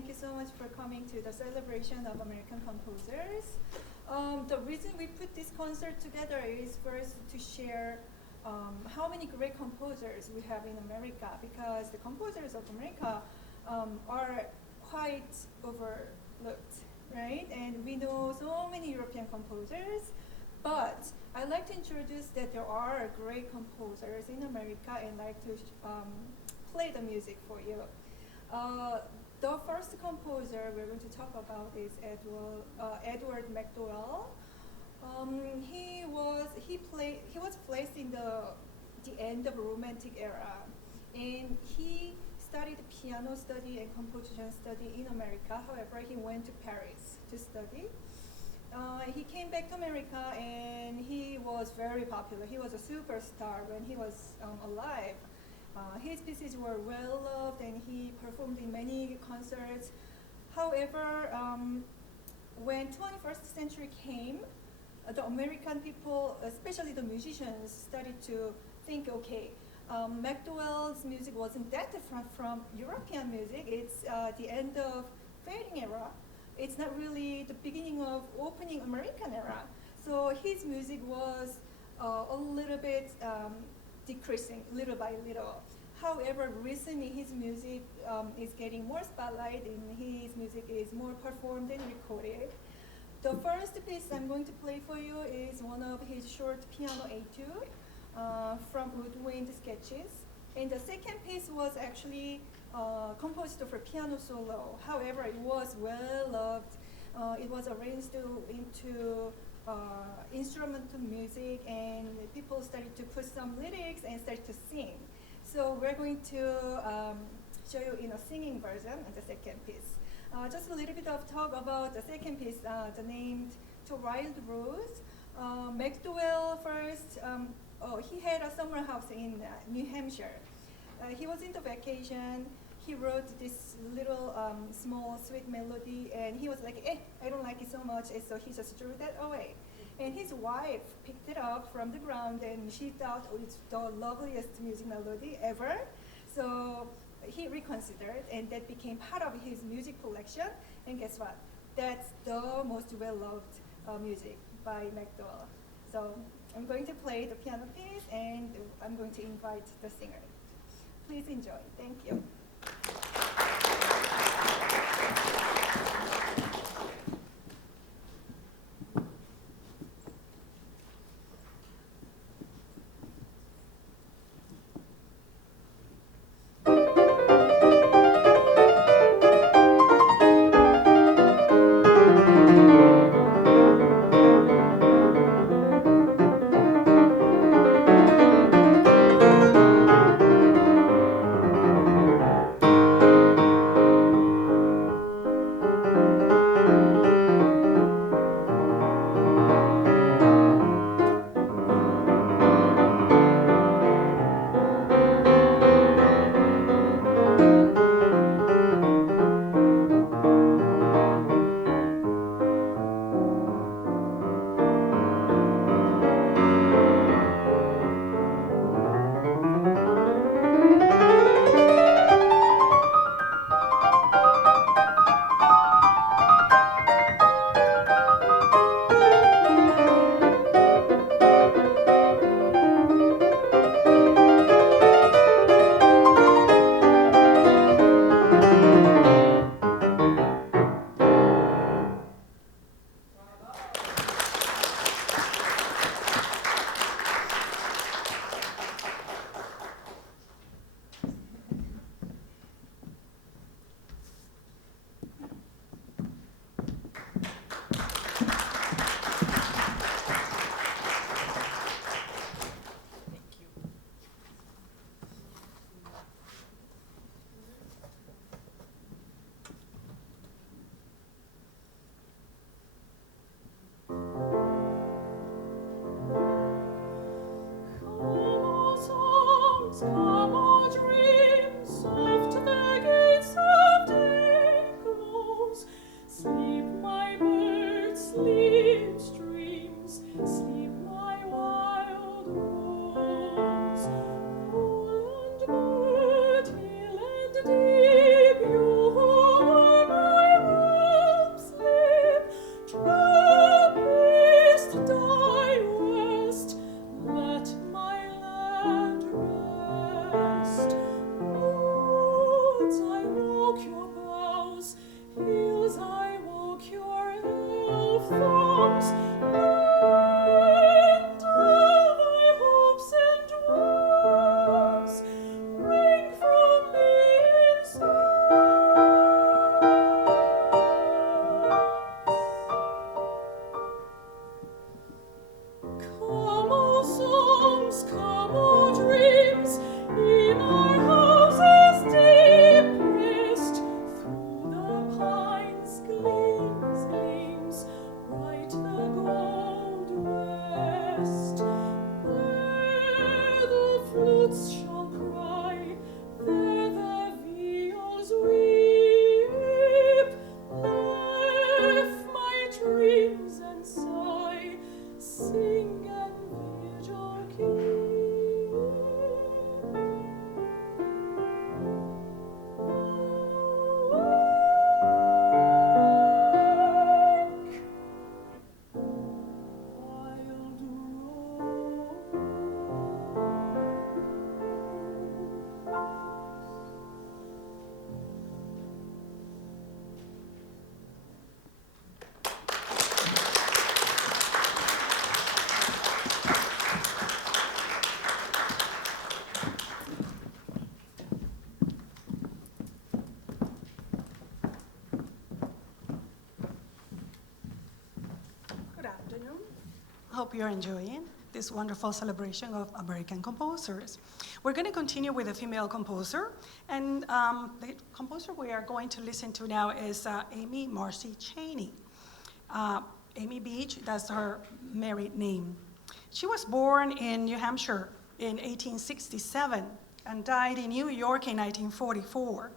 Thank you so much for coming to the celebration of American composers. The reason we put this concert together is first to share how many great composers we have in America, because the composers of America are quite overlooked, right? And we know so many European composers, but I'd like to introduce that there are great composers in America and like to play the music for you. The first composer we're going to talk about is Edward McDowell. He was placed in the end of Romantic era, and he studied piano study and composition study in America. However, he went to Paris to study. He came back to America and he was very popular. He was a superstar when he was alive. His pieces were well loved and he performed in many concerts. However, when 21st century came, the American people, especially the musicians, started to think, okay, McDowell's music wasn't that different from European music. It's the end of fading era. It's not really the beginning of opening American era. So his music was a little bit decreasing little by little. However, recently his music is getting more spotlight and his music is more performed and recorded. The first piece I'm going to play for you is one of his short piano etude from Woodwind Sketches. And the second piece was actually composed for piano solo. However, it was well loved. It was arranged into instrumental music, and people started to put some lyrics and started to sing. So we're going to show you in a singing version of the second piece. Just a little bit of talk about the second piece, the named To Wild Rose. McDowell first, he had a summer house in New Hampshire. He was in the vacation. He wrote this little small sweet melody, and he was like, I don't like it so much, and so he just threw that away. And his wife picked it up from the ground, and she thought, oh, it's the loveliest music melody ever. So he reconsidered, and that became part of his music collection. And guess what? That's the most well-loved music by McDowell. So I'm going to play the piano piece, and I'm going to invite the singer. Please enjoy. Thank you. hope you're enjoying this wonderful celebration of American composers. We're going to continue with a female composer, and the composer we are going to listen to now is Amy Marcy Cheney. Amy Beach, that's her married name. She was born in New Hampshire in 1867 and died in New York in 1944.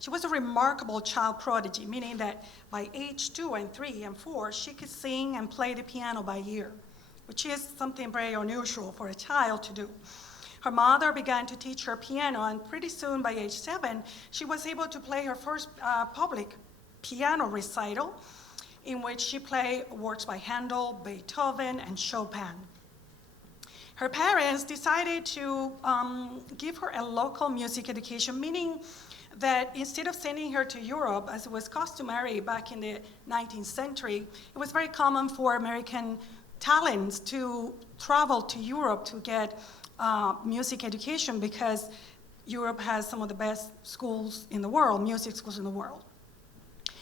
She was a remarkable child prodigy, meaning that by age 2 and 3 and 4, she could sing and play the piano by ear, which is something very unusual for a child to do. Her mother began to teach her piano, and pretty soon, by age 7, she was able to play her first public piano recital, in which she played works by Handel, Beethoven, and Chopin. Her parents decided to give her a local music education, meaning that instead of sending her to Europe, as it was customary back in the 19th century, it was very common for American talents to travel to Europe to get music education, because Europe has some of the best schools in the world, music schools in the world.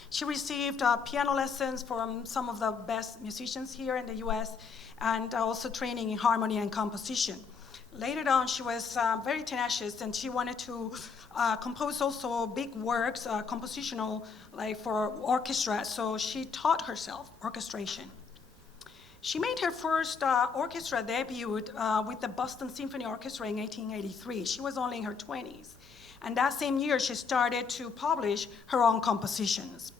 She received piano lessons from some of the best musicians here in the US, and also training in harmony and composition. Later on, she was very tenacious, and she wanted to compose also big works, compositional, like for orchestra, so she taught herself orchestration. She made her first orchestra debut with the Boston Symphony Orchestra in 1883. She was only in her 20s. And that same year, she started to publish her own compositions.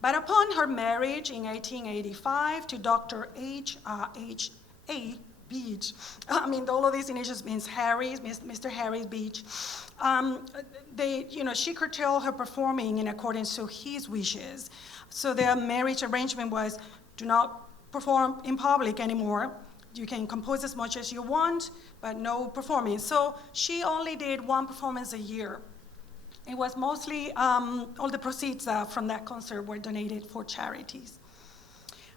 But upon her marriage in 1885 to Dr. H.A. Beach, all of these initials means Harry, Mr. Harry Beach. She curtailed her performing in accordance to his wishes. So their marriage arrangement was, do not perform in public anymore. You can compose as much as you want, but no performing. So she only did one performance a year. It was mostly, all the proceeds from that concert were donated for charities.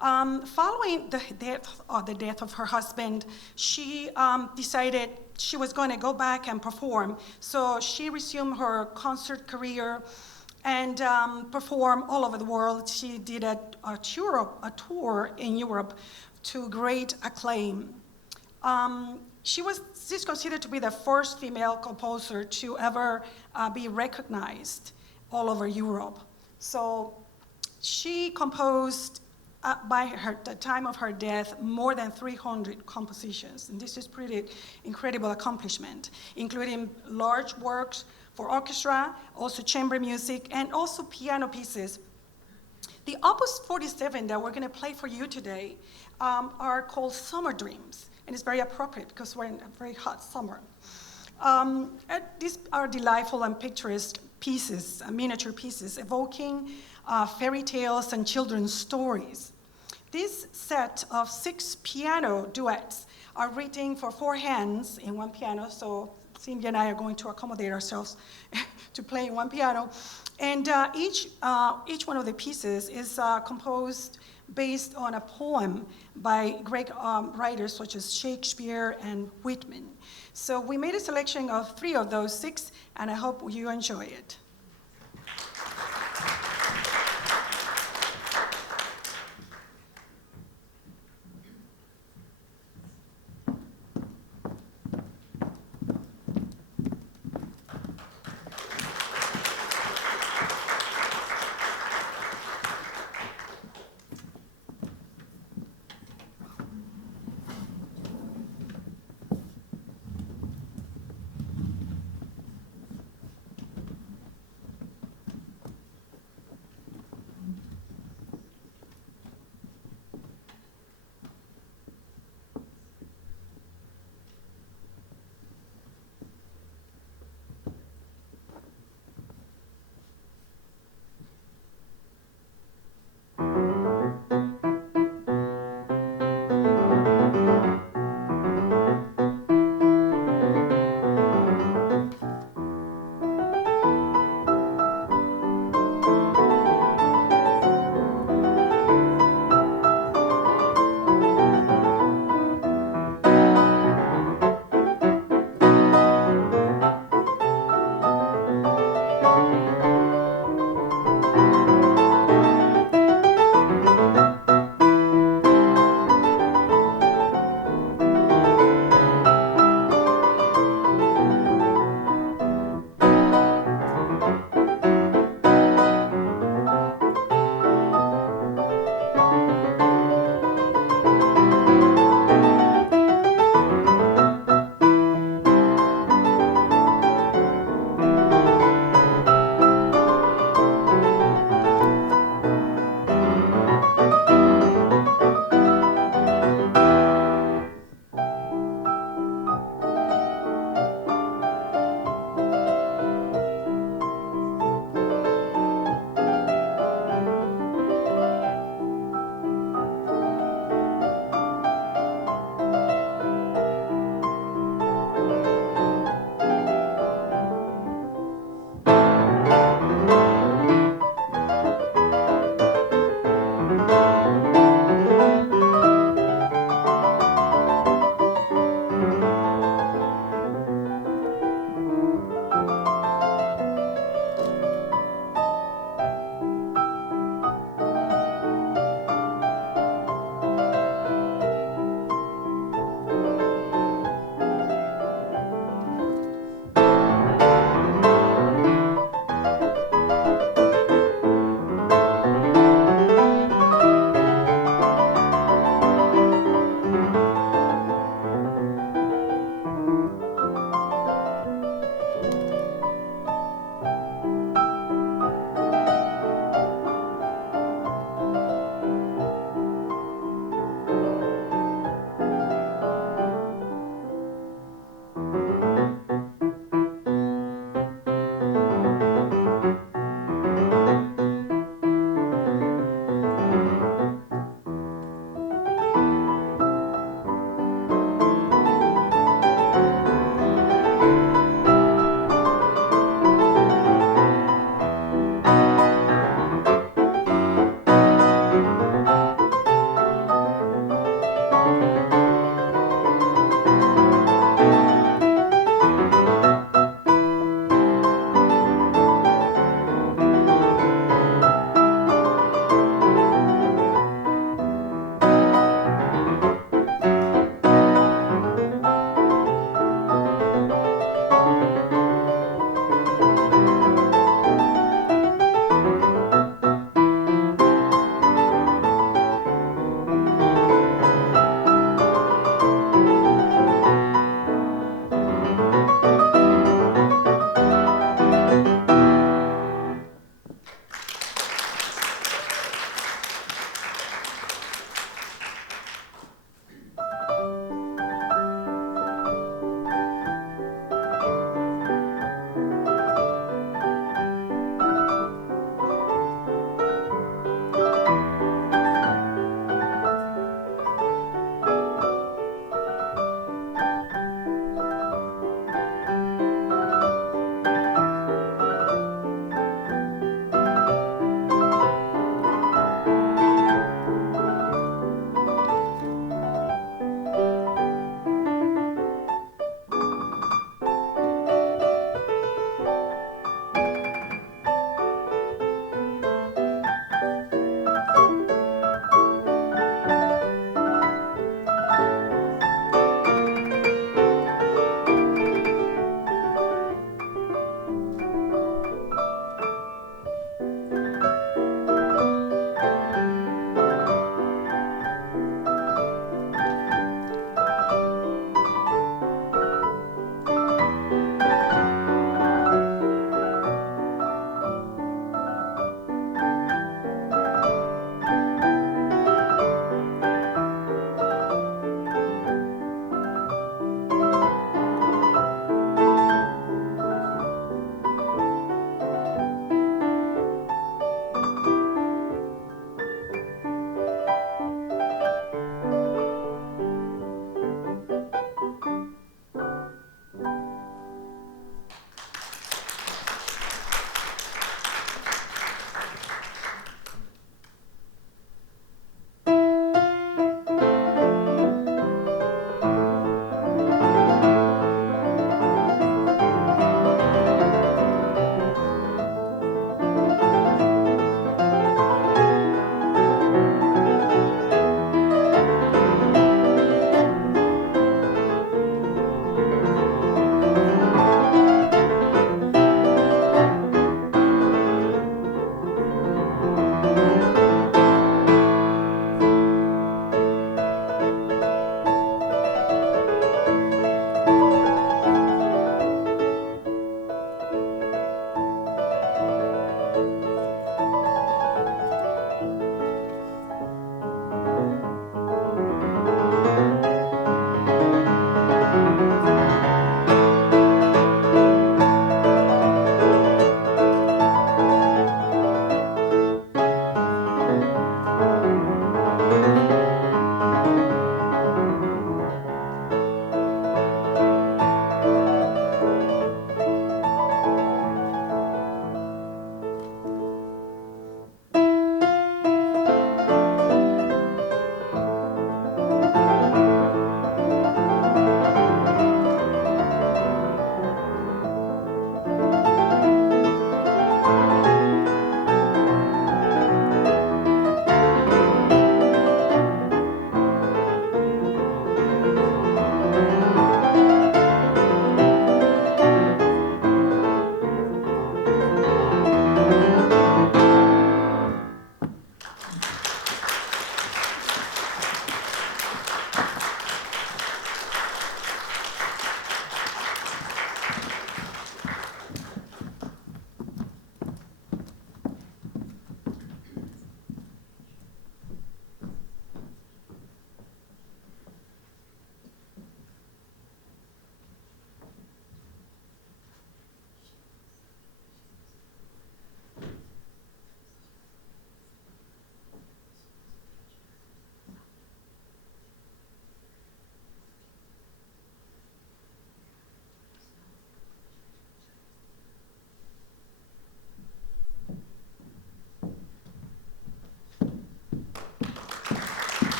Following the death of her husband, she decided she was going to go back and perform. So she resumed her concert career and performed all over the world. She did a tour in Europe to great acclaim. She's considered to be the first female composer to ever be recognized all over Europe. So she composed, by the time of her death, more than 300 compositions. And this is pretty incredible accomplishment, including large works for orchestra, also chamber music, and also piano pieces. The Opus 47 that we're going to play for you today are called Summer Dreams. And it's very appropriate because we're in a very hot summer. These are delightful and picturesque pieces, miniature pieces, evoking fairy tales and children's stories. This set of 6 piano duets are written for 4 hands in one piano, so Cindy and I are going to accommodate ourselves to play in one piano. And each one of the pieces is composed based on a poem by great writers such as Shakespeare and Whitman. So we made a selection of 3 of those 6, and I hope you enjoy it.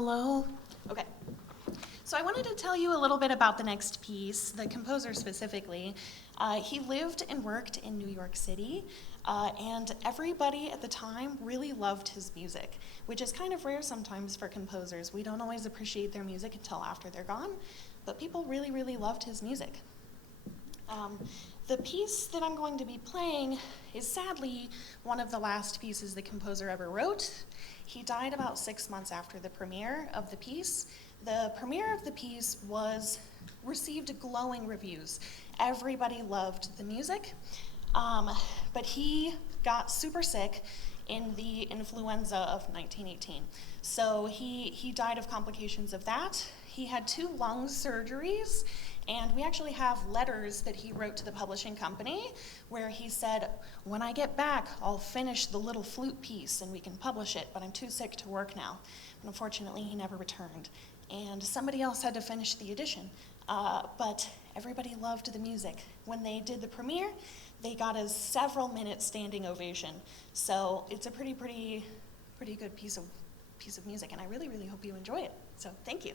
Hello? Okay. So I wanted to tell you a little bit about the next piece, the composer specifically. He lived and worked in New York City, and everybody at the time really loved his music, which is kind of rare sometimes for composers. We don't always appreciate their music until after they're gone, but people really, really loved his music. The piece that I'm going to be playing is sadly one of the last pieces the composer ever wrote. He died about 6 months after the premiere of the piece. The premiere of the piece received glowing reviews. Everybody loved the music, but he got super sick in the influenza of 1918. So he died of complications of that. He had 2 lung surgeries, and we actually have letters that he wrote to the publishing company where he said, when I get back, I'll finish the little flute piece and we can publish it, but I'm too sick to work now. And unfortunately, he never returned. And somebody else had to finish the edition. But everybody loved the music. When they did the premiere, they got a several-minute standing ovation. So it's a pretty good piece of music, and I really, really hope you enjoy it. So thank you.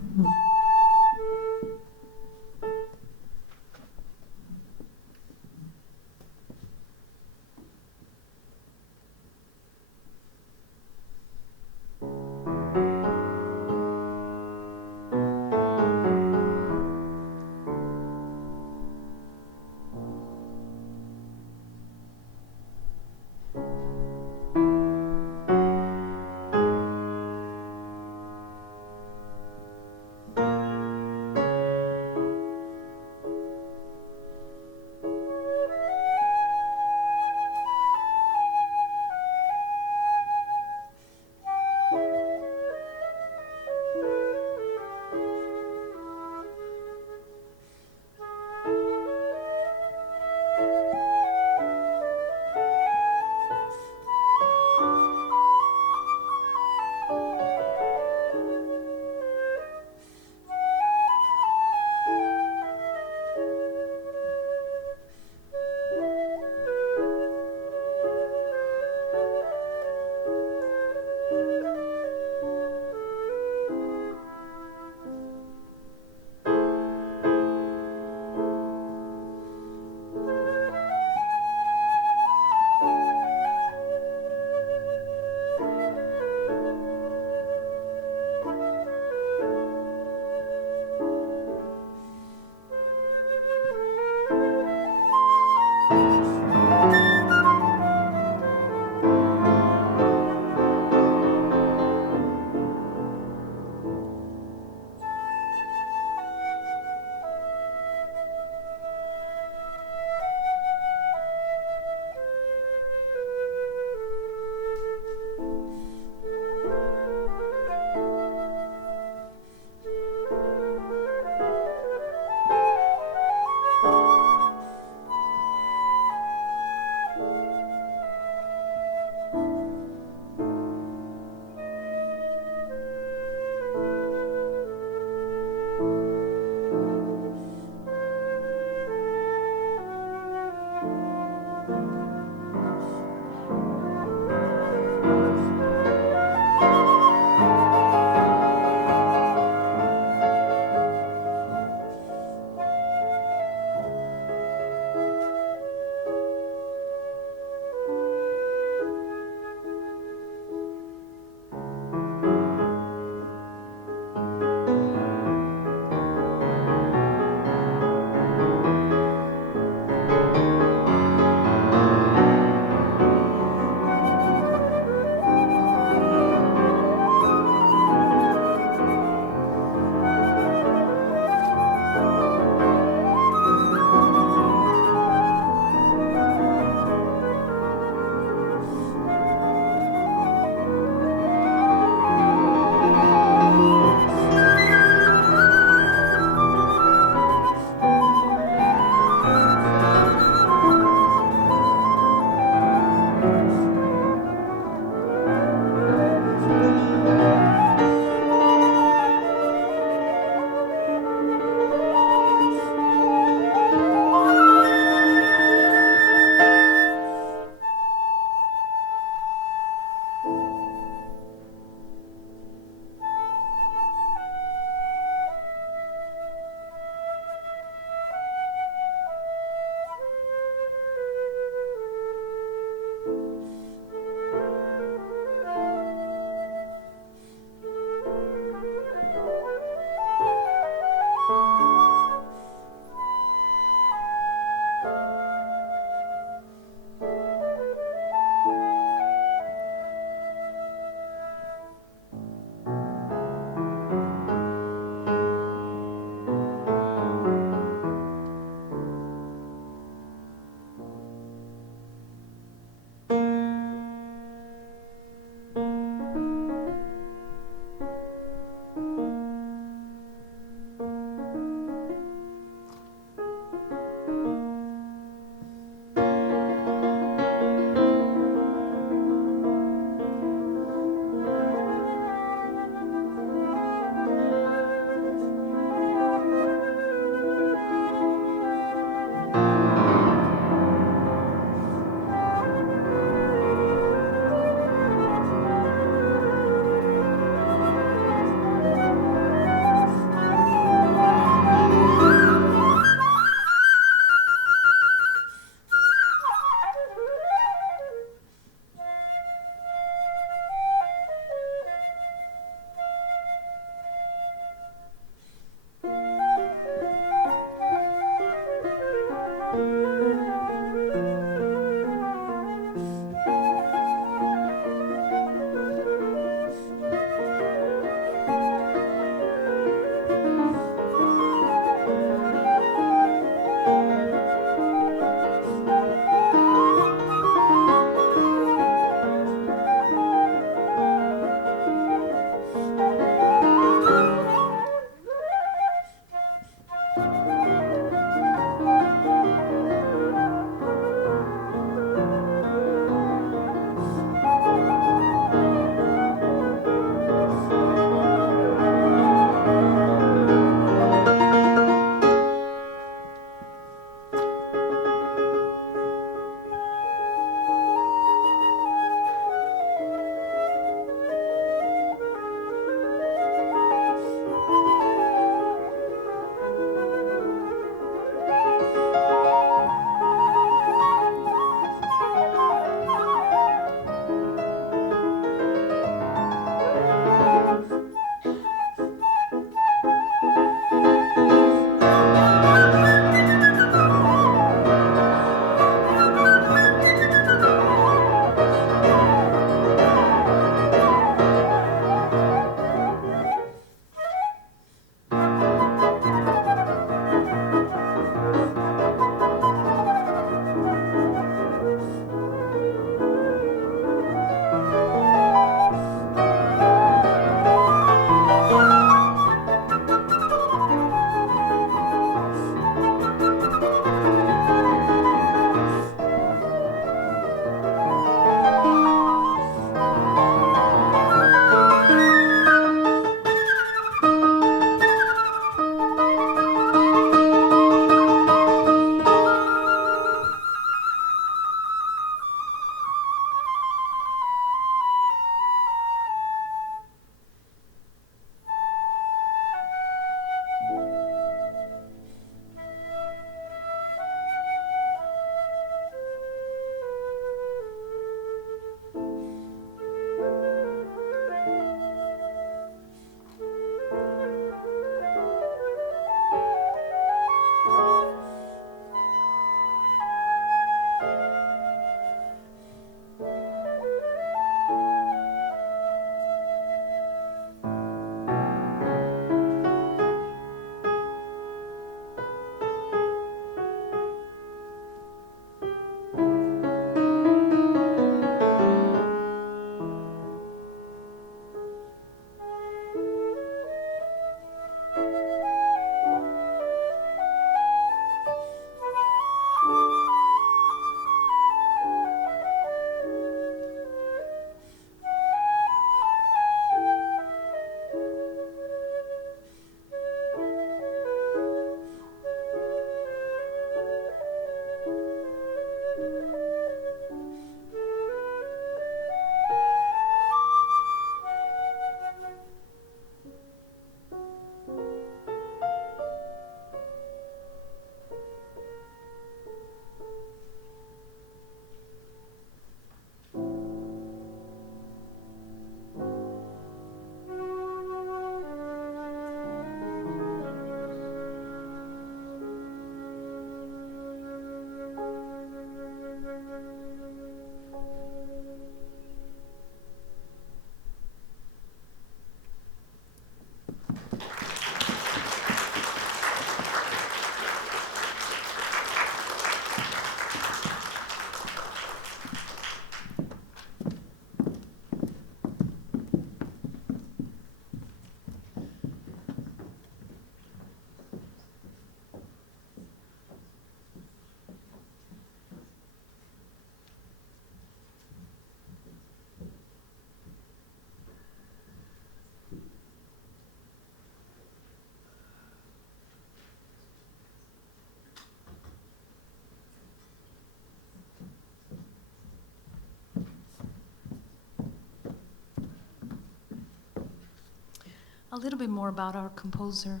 A little bit more about our composer,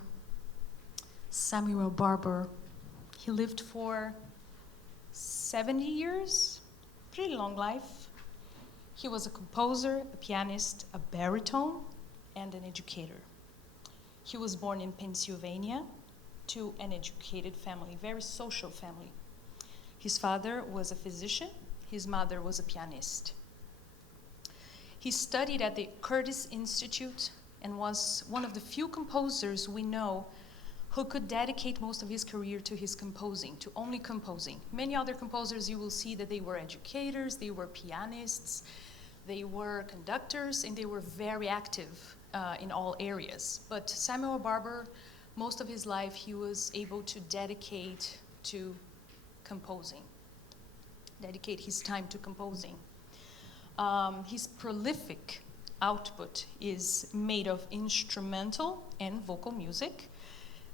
Samuel Barber. He lived for 70 years, pretty long life. He was a composer, a pianist, a baritone, and an educator. He was born in Pennsylvania to an educated family, very social family. His father was a physician, his mother was a pianist. He studied at the Curtis Institute and was one of the few composers we know who could dedicate most of his career to his composing, to only composing. Many other composers, you will see that they were educators, they were pianists, they were conductors, and they were very active in all areas. But Samuel Barber, most of his life, he was able to dedicate to composing, dedicate his time to composing. His prolific output is made of instrumental and vocal music.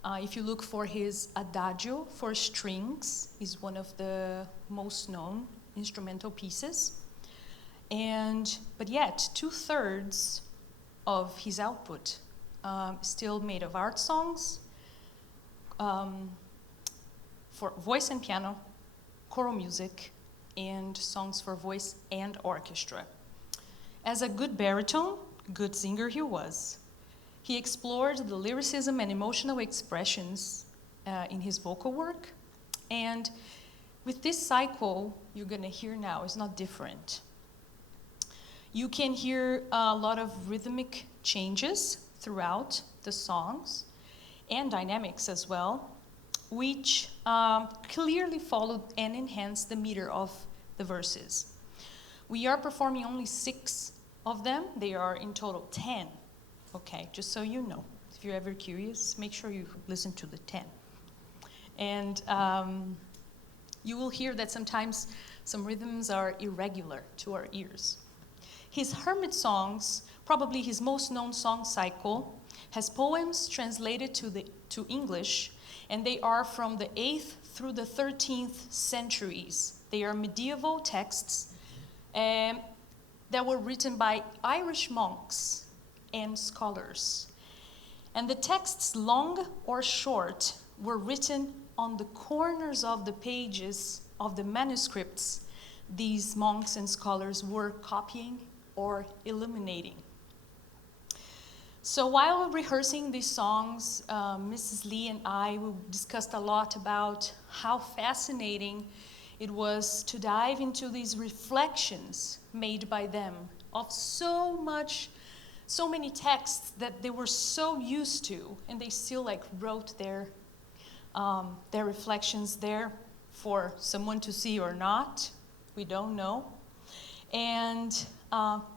If you look for his Adagio for strings, is one of the most known instrumental pieces. But yet, 2/3 of his output still made of art songs for voice and piano, choral music, and songs for voice and orchestra. As a good baritone, good singer he was, he explored the lyricism and emotional expressions in his vocal work. And with this cycle you're going to hear now, is not different. You can hear a lot of rhythmic changes throughout the songs and dynamics as well, which clearly followed and enhanced the meter of the verses. We are performing only 6 of them. They are in total 10. Okay, just so you know. If you're ever curious, make sure you listen to the 10. And you will hear that sometimes some rhythms are irregular to our ears. His Hermit songs, probably his most known song cycle, has poems translated to English, and they are from the 8th through the 13th centuries. They are medieval texts that were written by Irish monks and scholars. And the texts, long or short, were written on the corners of the pages of the manuscripts these monks and scholars were copying or illuminating. So while rehearsing these songs, Mrs. Lee and I discussed a lot about how fascinating it was to dive into these reflections made by them of so many texts that they were so used to, and they still wrote their reflections there for someone to see or not. We don't know. And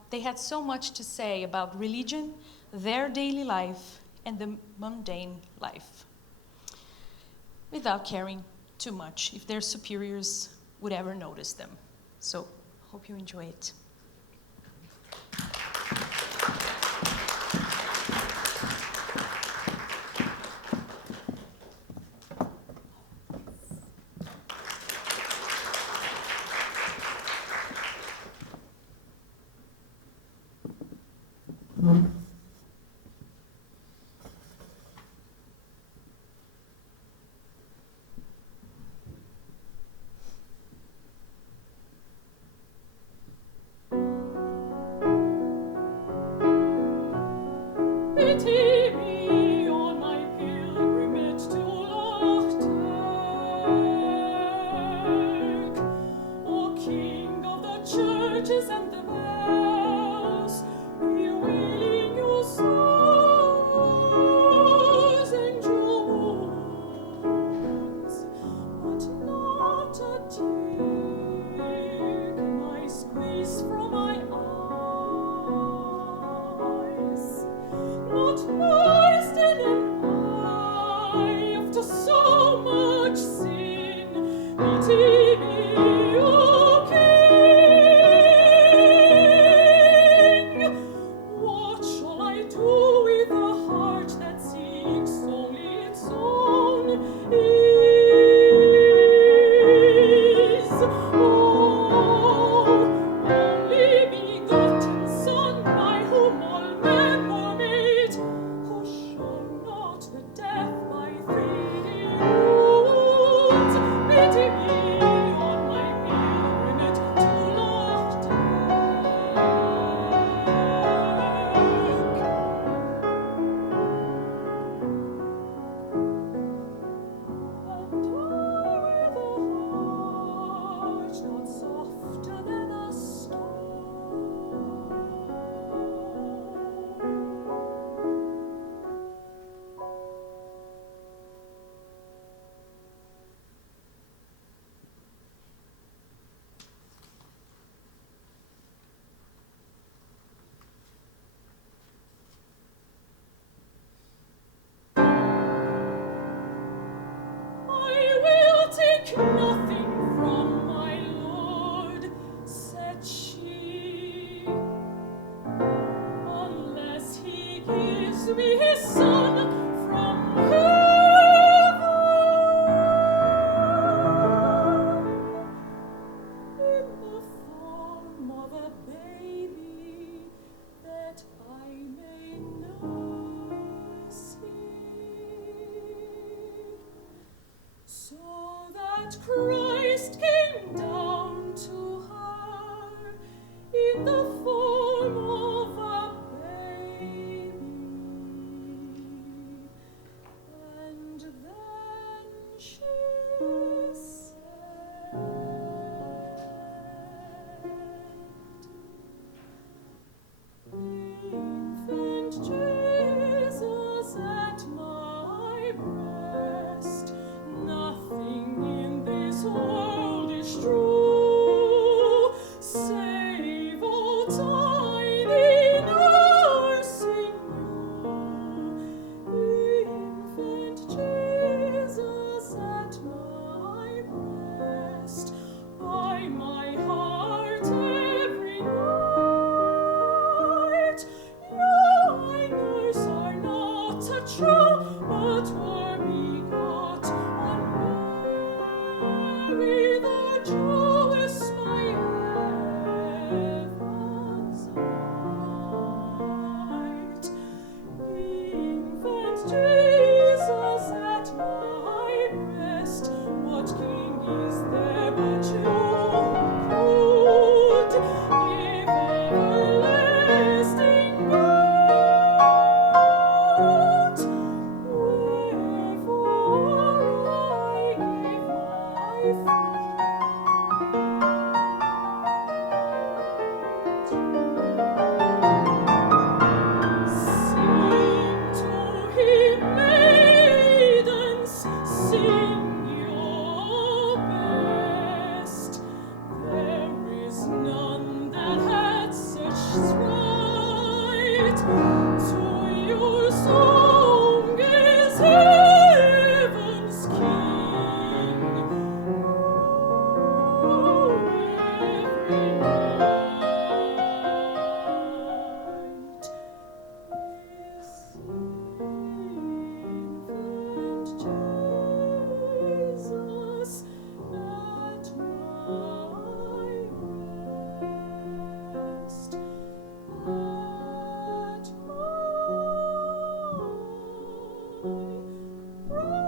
they had so much to say about religion, their daily life, and the mundane life, without caring too much if their superiors would ever notice them. So, hope you enjoy it. that Christ came down to her in the form of a baby. And then she said, Infant Jesus at my breast, nothing in this world is true, save old tiny nursing you. Infant Jesus at my breast, by my heart every night. You, nurse, are not true, but were begot on Mary, the Jewess, my heaven's light. Infant Jesus at my breast, what king is there but you could give everlasting birth? Wherefore I give my Sing to him, maidens, sing your best. There is none that had such right. To your song is heaven's King. Oh, every night. Jesus at my rest, at my rest.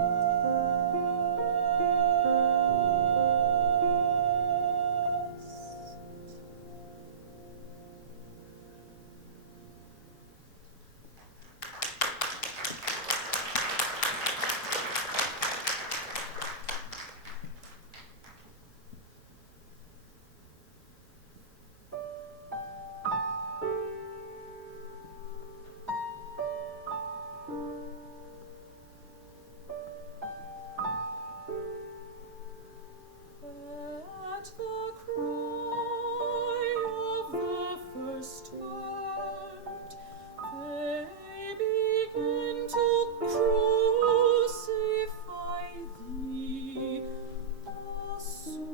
At the cry of the first word, they begin to crucify thee, O Son.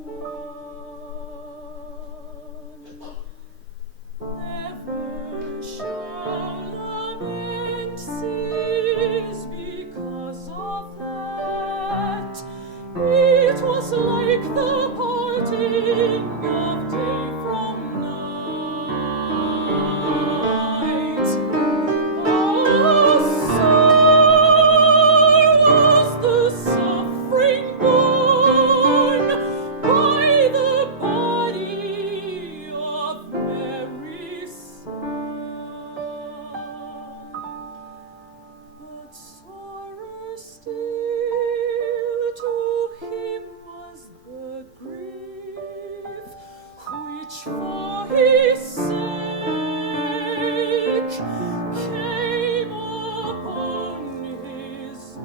Never shall lament cease because of that. It was like the parting of day from night. Oh, sore was the suffering borne by the body of Mary's Son. But sorer still to him was the grief which for his sake came upon his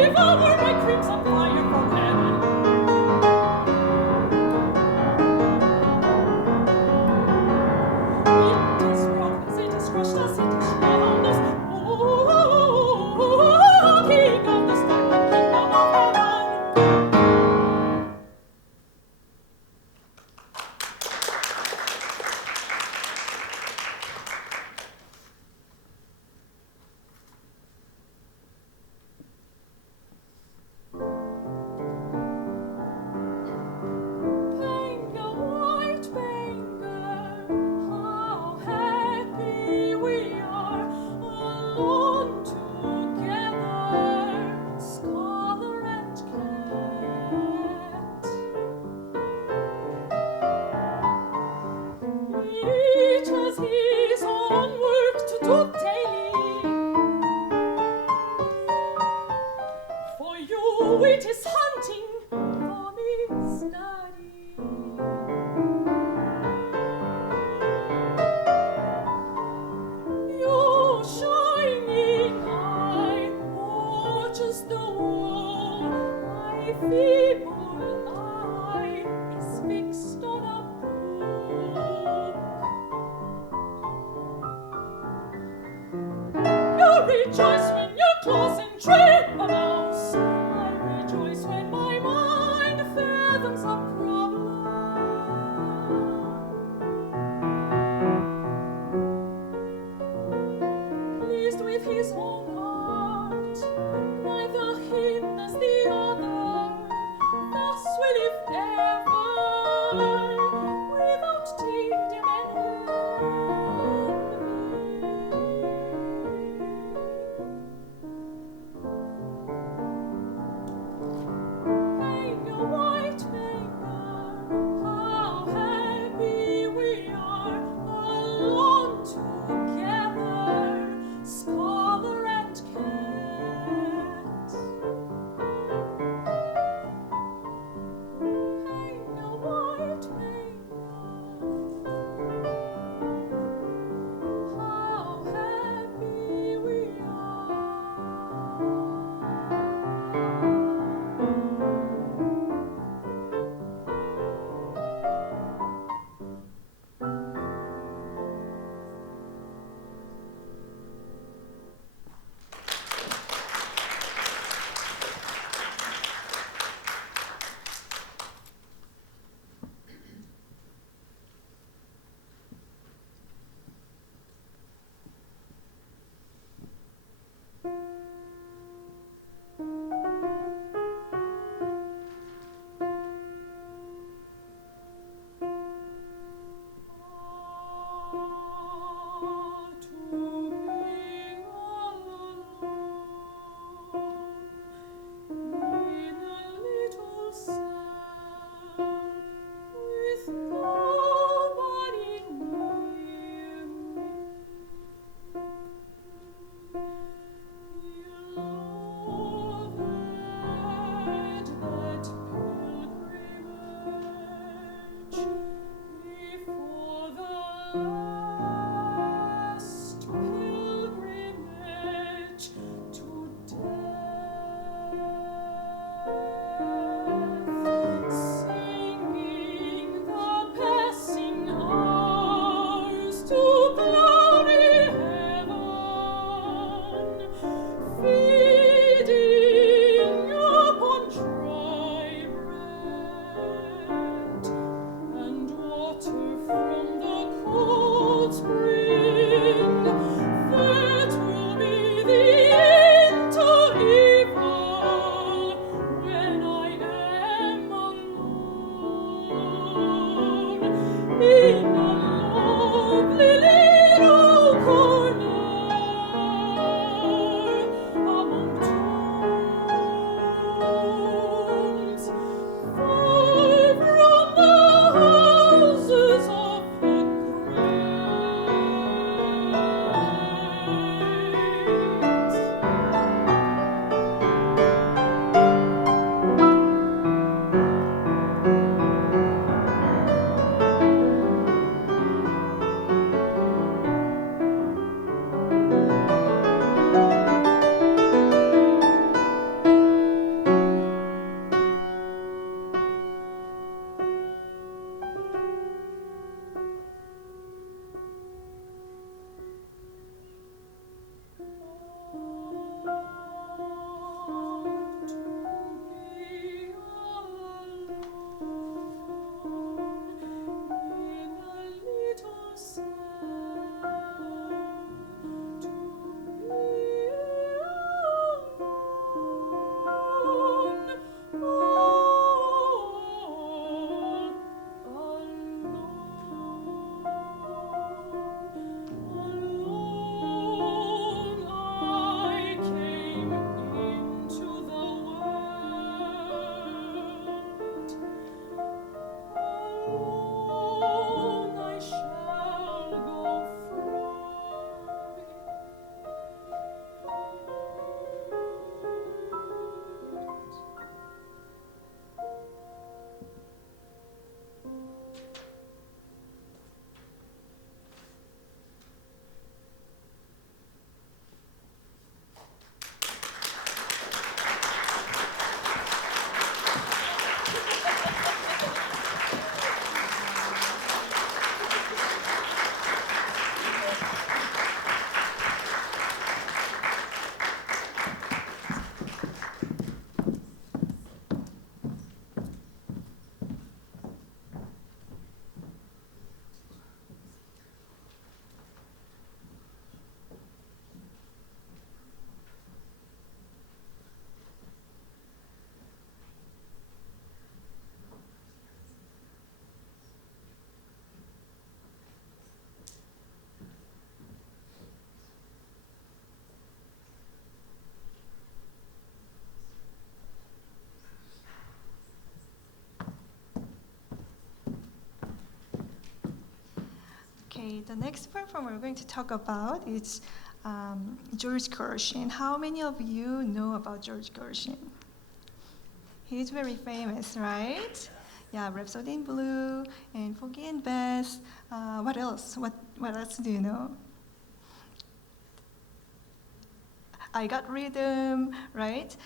devoured by crimson fire from heaven. It is broken us, it is crushed us, it is bound us. Oh, King of the starry kingdom of heaven. Benga, white Benga, how happy we are, alone together, scholar and cat. Each has his own work to do daily. For you it is hunting, for me study. Your shining eye watches the wall. My feeble eye is fixed on a book. You rejoice when your claws entrap a mouse. I rejoice when my mind fathoms a problem. Pleased with his own heart, neither hinders the other. Thus we live ever, without tedium and envy. Benga, white Benga, how happy we are, alone together, scholar and next performer we're going to talk about is George Gershwin. How many of you know about George Gershwin? He's very famous, right? Yeah, Rhapsody in Blue and Porgy and Bess. What else? What else do you know? I Got Rhythm, right?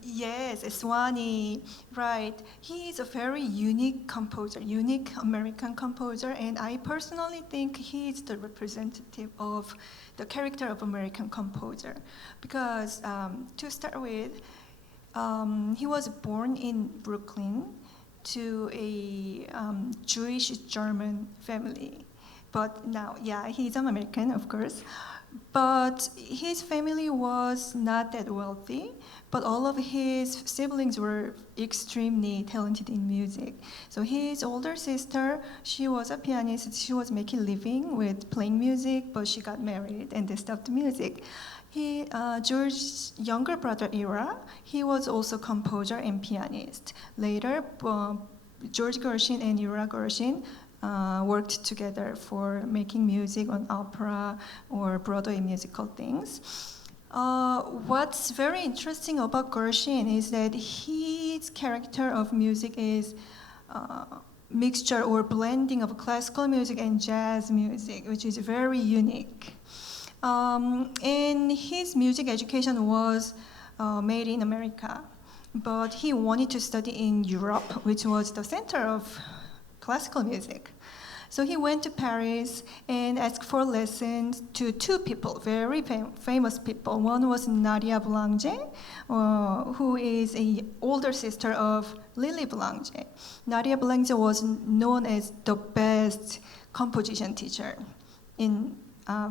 Yes, Swanee, right. He is a very unique composer, unique American composer, and I personally think he is the representative of the character of American composer. Because to start with, he was born in Brooklyn to a Jewish German family. But now, yeah, he's an American, of course. But his family was not that wealthy, but all of his siblings were extremely talented in music. So his older sister, she was a pianist. She was making a living with playing music, but she got married and they stopped music. George's younger brother, Ira, he was also composer and pianist. Later, George Gershwin and Ira Gershwin worked together for making music on opera or Broadway musical things. What's very interesting about Gershwin is that his character of music is mixture or blending of classical music and jazz music, which is very unique. And his music education was made in America, but he wanted to study in Europe, which was the center of classical music. So he went to Paris and asked for lessons to two people, very famous people. One was Nadia Boulanger, who is an older sister of Lily Boulanger. Nadia Boulanger was known as the best composition teacher in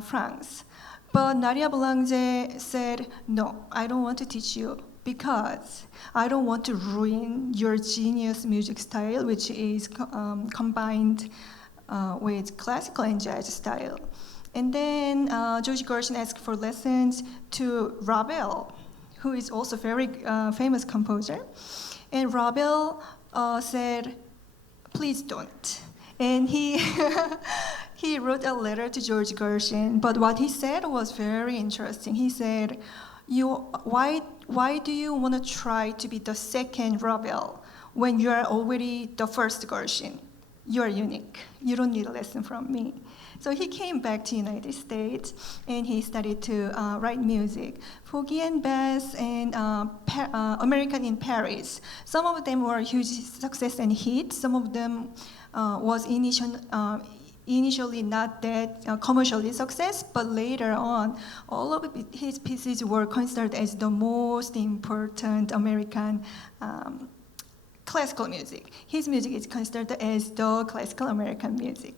France. But Nadia Boulanger said, no, I don't want to teach you because I don't want to ruin your genius music style, which is combined with classical and jazz style. And then George Gershwin asked for lessons to Ravel, who is also a very famous composer. And Ravel said, please don't. And he he wrote a letter to George Gershwin, but what he said was very interesting. He said, why do you want to try to be the second Ravel when you are already the first Gershwin? You are unique. You don't need a lesson from me. So he came back to United States and he started to write music. Porgy and Bess and American in Paris. Some of them were huge success and hits. Some of them was initially not that commercially success, but later on, all of his pieces were considered as the most important American classical music. His music is considered as the classical American music.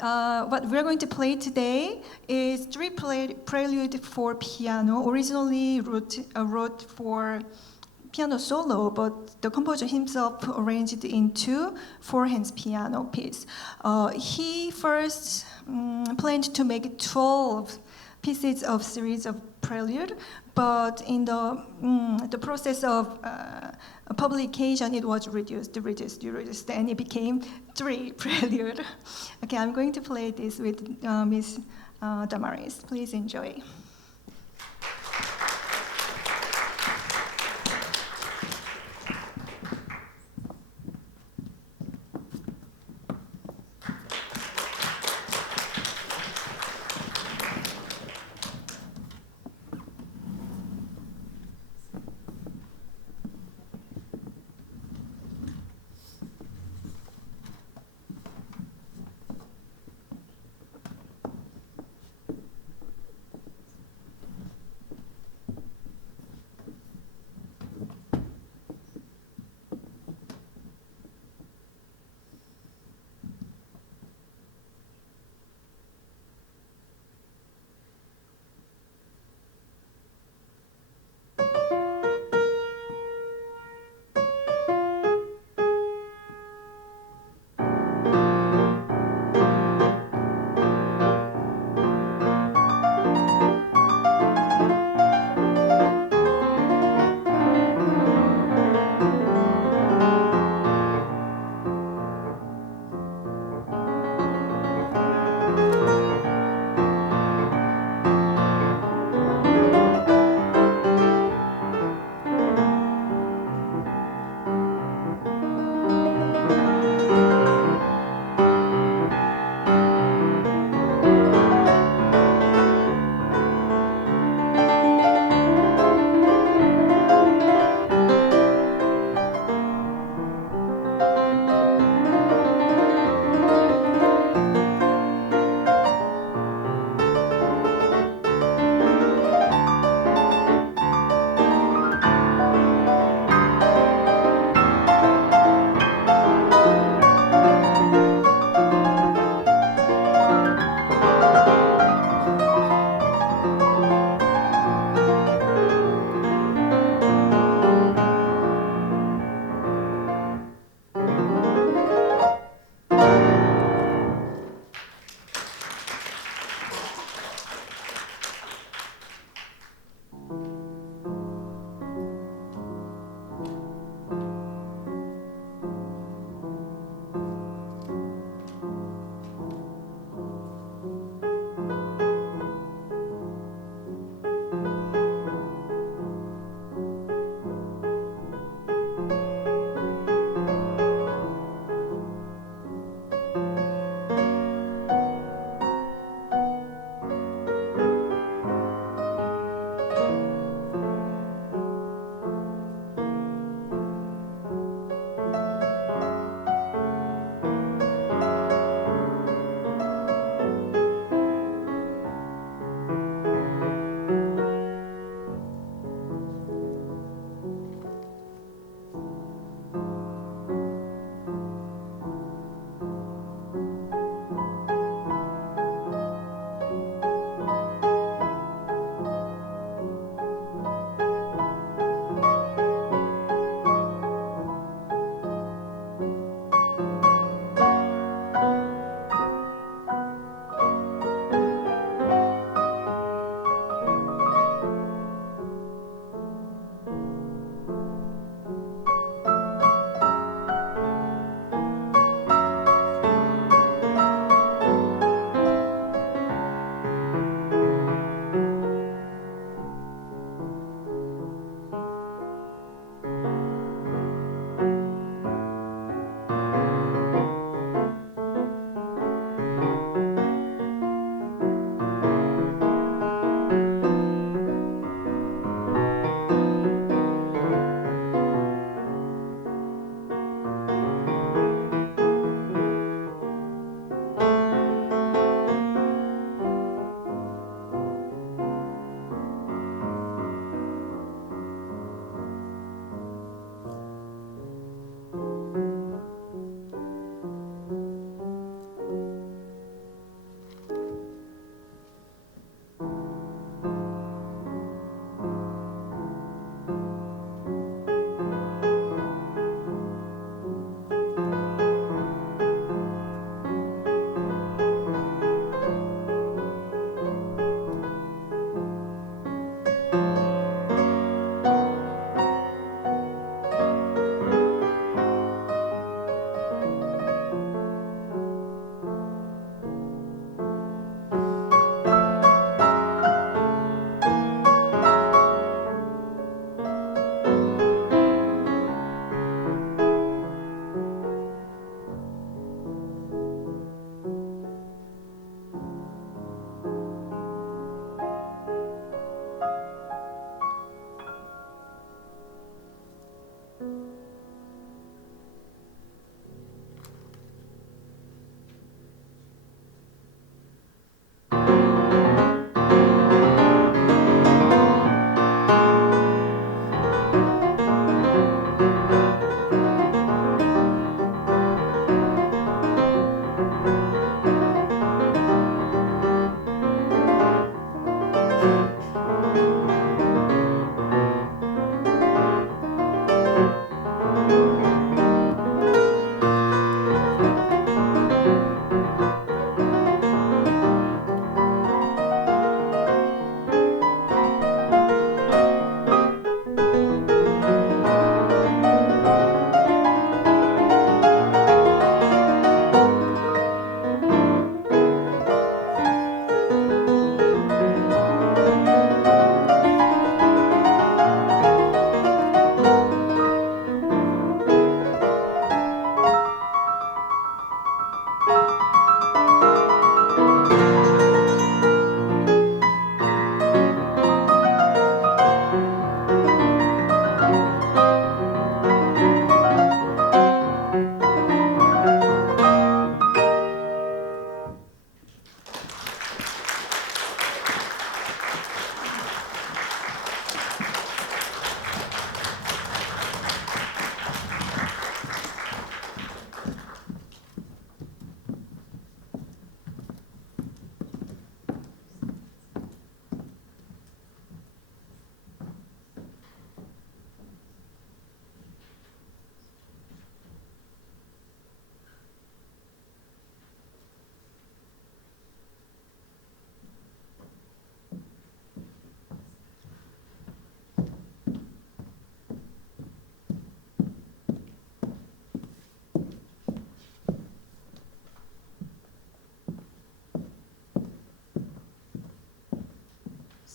What we're going to play today is three prelude for piano, originally wrote for piano solo, but the composer himself arranged it into four-hands piano piece. He first planned to make 12 pieces of series of prelude, but in the process of publication, it was reduced, and it became 3 prelude. Okay, I'm going to play this with Miss Damaris. Please enjoy.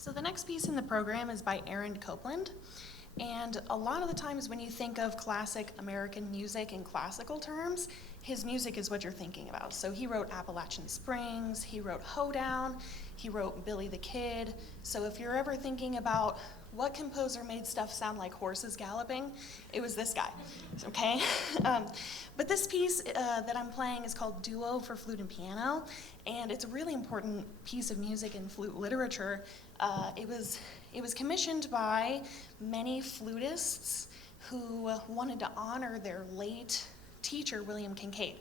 So the next piece in the program is by Aaron Copland. And a lot of the times when you think of classic American music in classical terms, his music is what you're thinking about. So he wrote Appalachian Springs, he wrote Hoedown, he wrote Billy the Kid. So if you're ever thinking about what composer made stuff sound like horses galloping, it was this guy, okay? But this piece that I'm playing is called Duo for Flute and Piano, and it's a really important piece of music in flute literature. It was commissioned by many flutists who wanted to honor their late teacher, William Kincaid.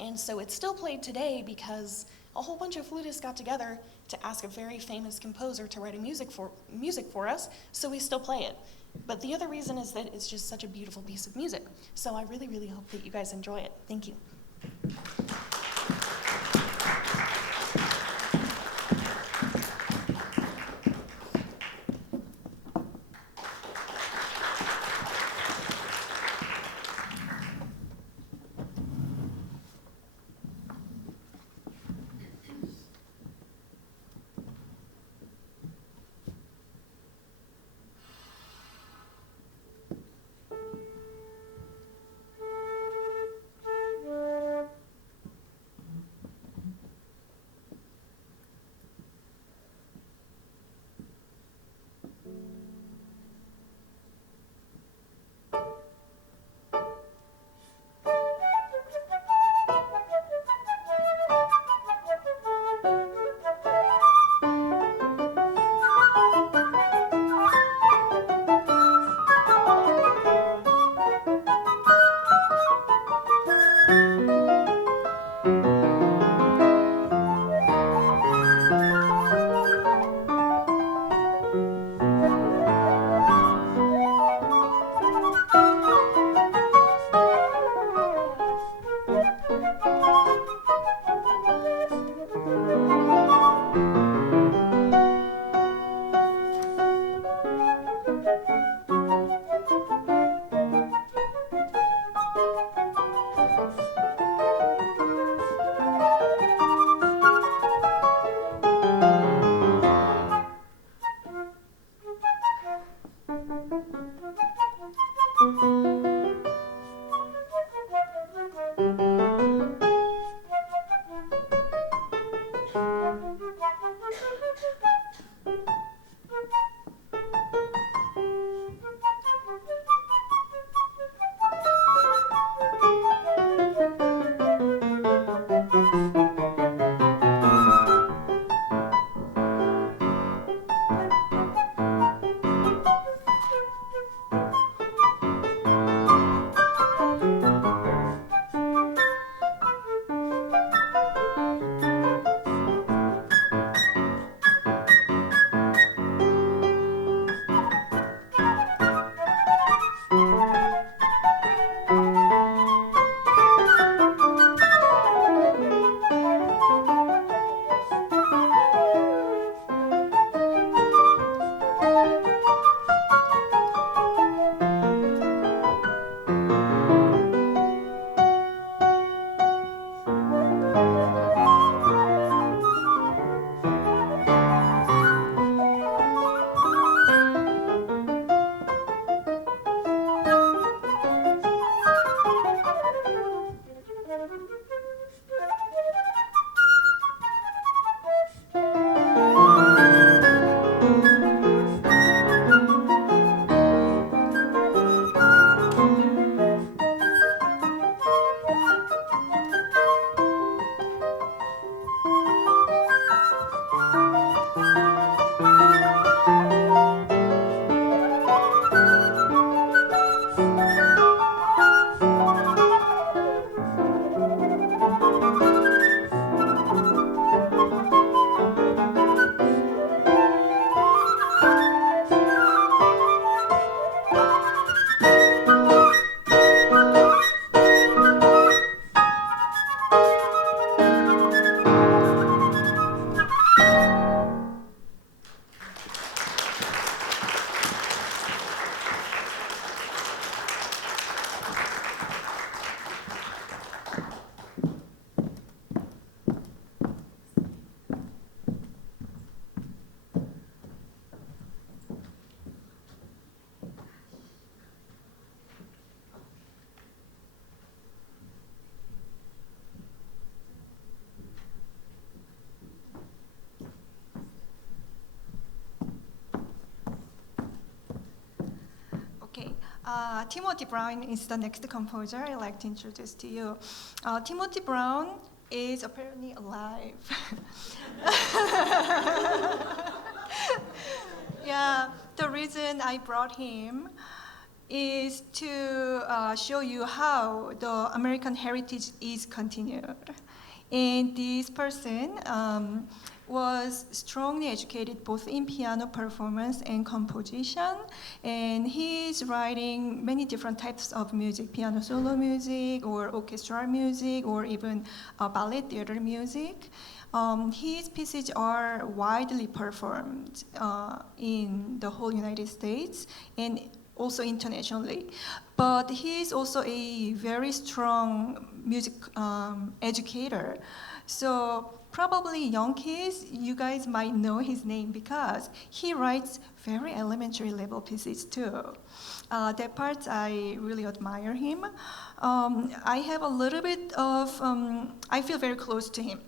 And so it's still played today because a whole bunch of flutists got together to ask a very famous composer to write music for us, so we still play it. But the other reason is that it's just such a beautiful piece of music. So I really, really hope that you guys enjoy it. Thank you. Timothy Brown is the next composer I'd like to introduce to you. Timothy Brown is apparently alive. Yeah, the reason I brought him is to show you how the American heritage is continued. And this person was strongly educated both in piano performance and composition, and he's writing many different types of music, piano solo music or orchestral music or even ballet theater music. His pieces are widely performed in the whole United States and also internationally. But he is also a very strong music educator. So probably young kids, you guys might know his name because he writes very elementary level pieces too. That part I really admire him. I have a little bit of, I feel very close to him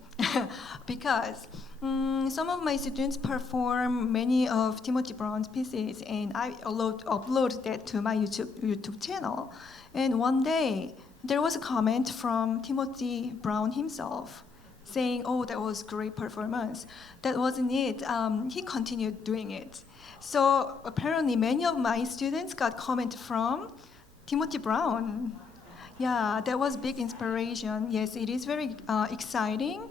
because some of my students perform many of Timothy Brown's pieces, and I upload that to my YouTube channel. And one day, there was a comment from Timothy Brown himself saying, "Oh, that was great performance." That wasn't it. He continued doing it. So apparently, many of my students got comment from Timothy Brown. Yeah, that was big inspiration. Yes, it is very exciting.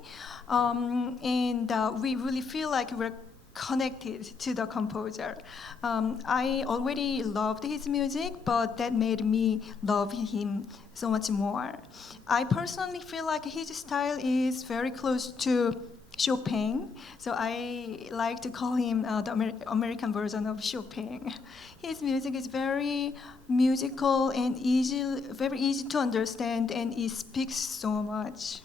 And we really feel like we're connected to the composer. I already loved his music, but that made me love him so much more. I personally feel like his style is very close to Chopin, so I like to call him the American version of Chopin. His music is very musical and very easy to understand, and it speaks so much.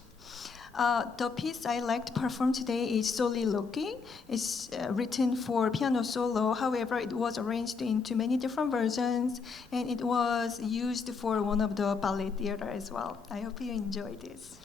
The piece I like to perform today is Soliloquy. It's written for piano solo. However, it was arranged into many different versions, and it was used for one of the ballet theater as well. I hope you enjoy this.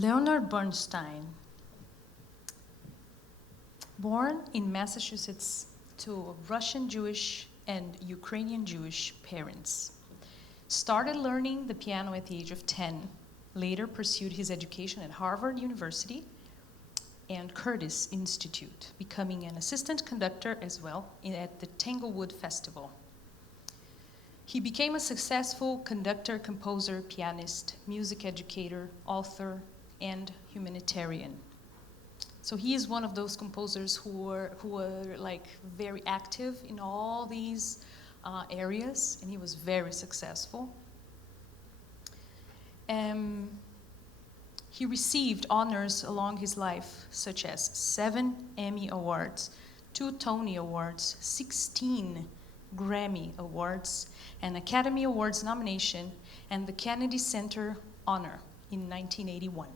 Leonard Bernstein, born in Massachusetts to Russian Jewish and Ukrainian Jewish parents, started learning the piano at the age of 10, later pursued his education at Harvard University and Curtis Institute, becoming an assistant conductor as well at the Tanglewood Festival. He became a successful conductor, composer, pianist, music educator, author, and humanitarian. So he is one of those composers who were like very active in all these areas, and he was very successful. He received honors along his life, such as 7 Emmy Awards, 2 Tony Awards, 16 Grammy Awards, an Academy Awards nomination, and the Kennedy Center honor in 1981.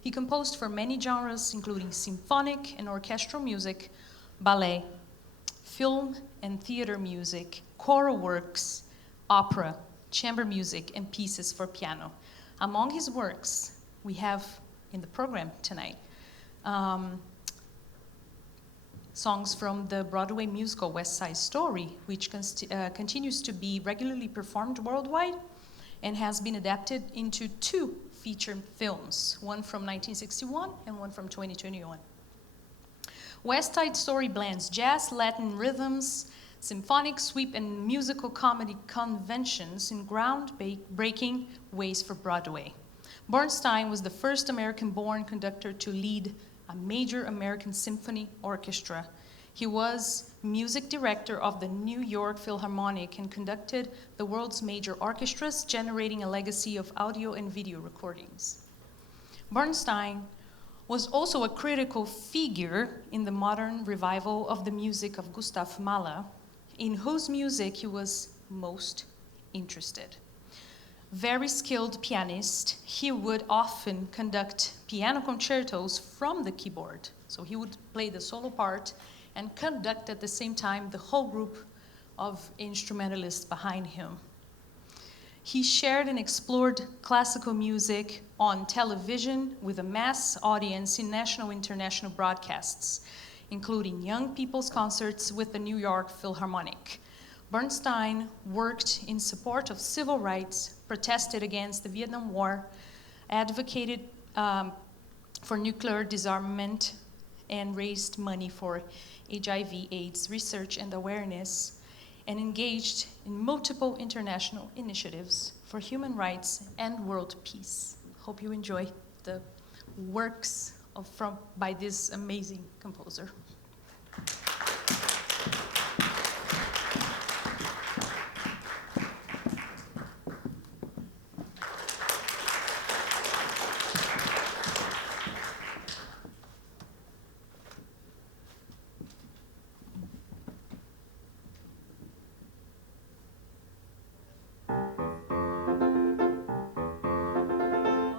He composed for many genres, including symphonic and orchestral music, ballet, film and theater music, choral works, opera, chamber music, and pieces for piano. Among his works, we have in the program tonight songs from the Broadway musical West Side Story, which continues to be regularly performed worldwide and has been adapted into 2 feature films, one from 1961 and one from 2021. West Side Story blends jazz, Latin rhythms, symphonic sweep, and musical comedy conventions in groundbreaking ways for Broadway. Bernstein was the first American-born conductor to lead a major American symphony orchestra. He was music director of the New York Philharmonic and conducted the world's major orchestras, generating a legacy of audio and video recordings. Bernstein was also a critical figure in the modern revival of the music of Gustav Mahler, in whose music he was most interested. Very skilled pianist, he would often conduct piano concertos from the keyboard. So he would play the solo part and conduct at the same time the whole group of instrumentalists behind him. He shared and explored classical music on television with a mass audience in national and international broadcasts, including young people's concerts with the New York Philharmonic. Bernstein worked in support of civil rights, protested against the Vietnam War, advocated for nuclear disarmament, and raised money for HIV/AIDS research and awareness, and engaged in multiple international initiatives for human rights and world peace. Hope you enjoy the works by this amazing composer.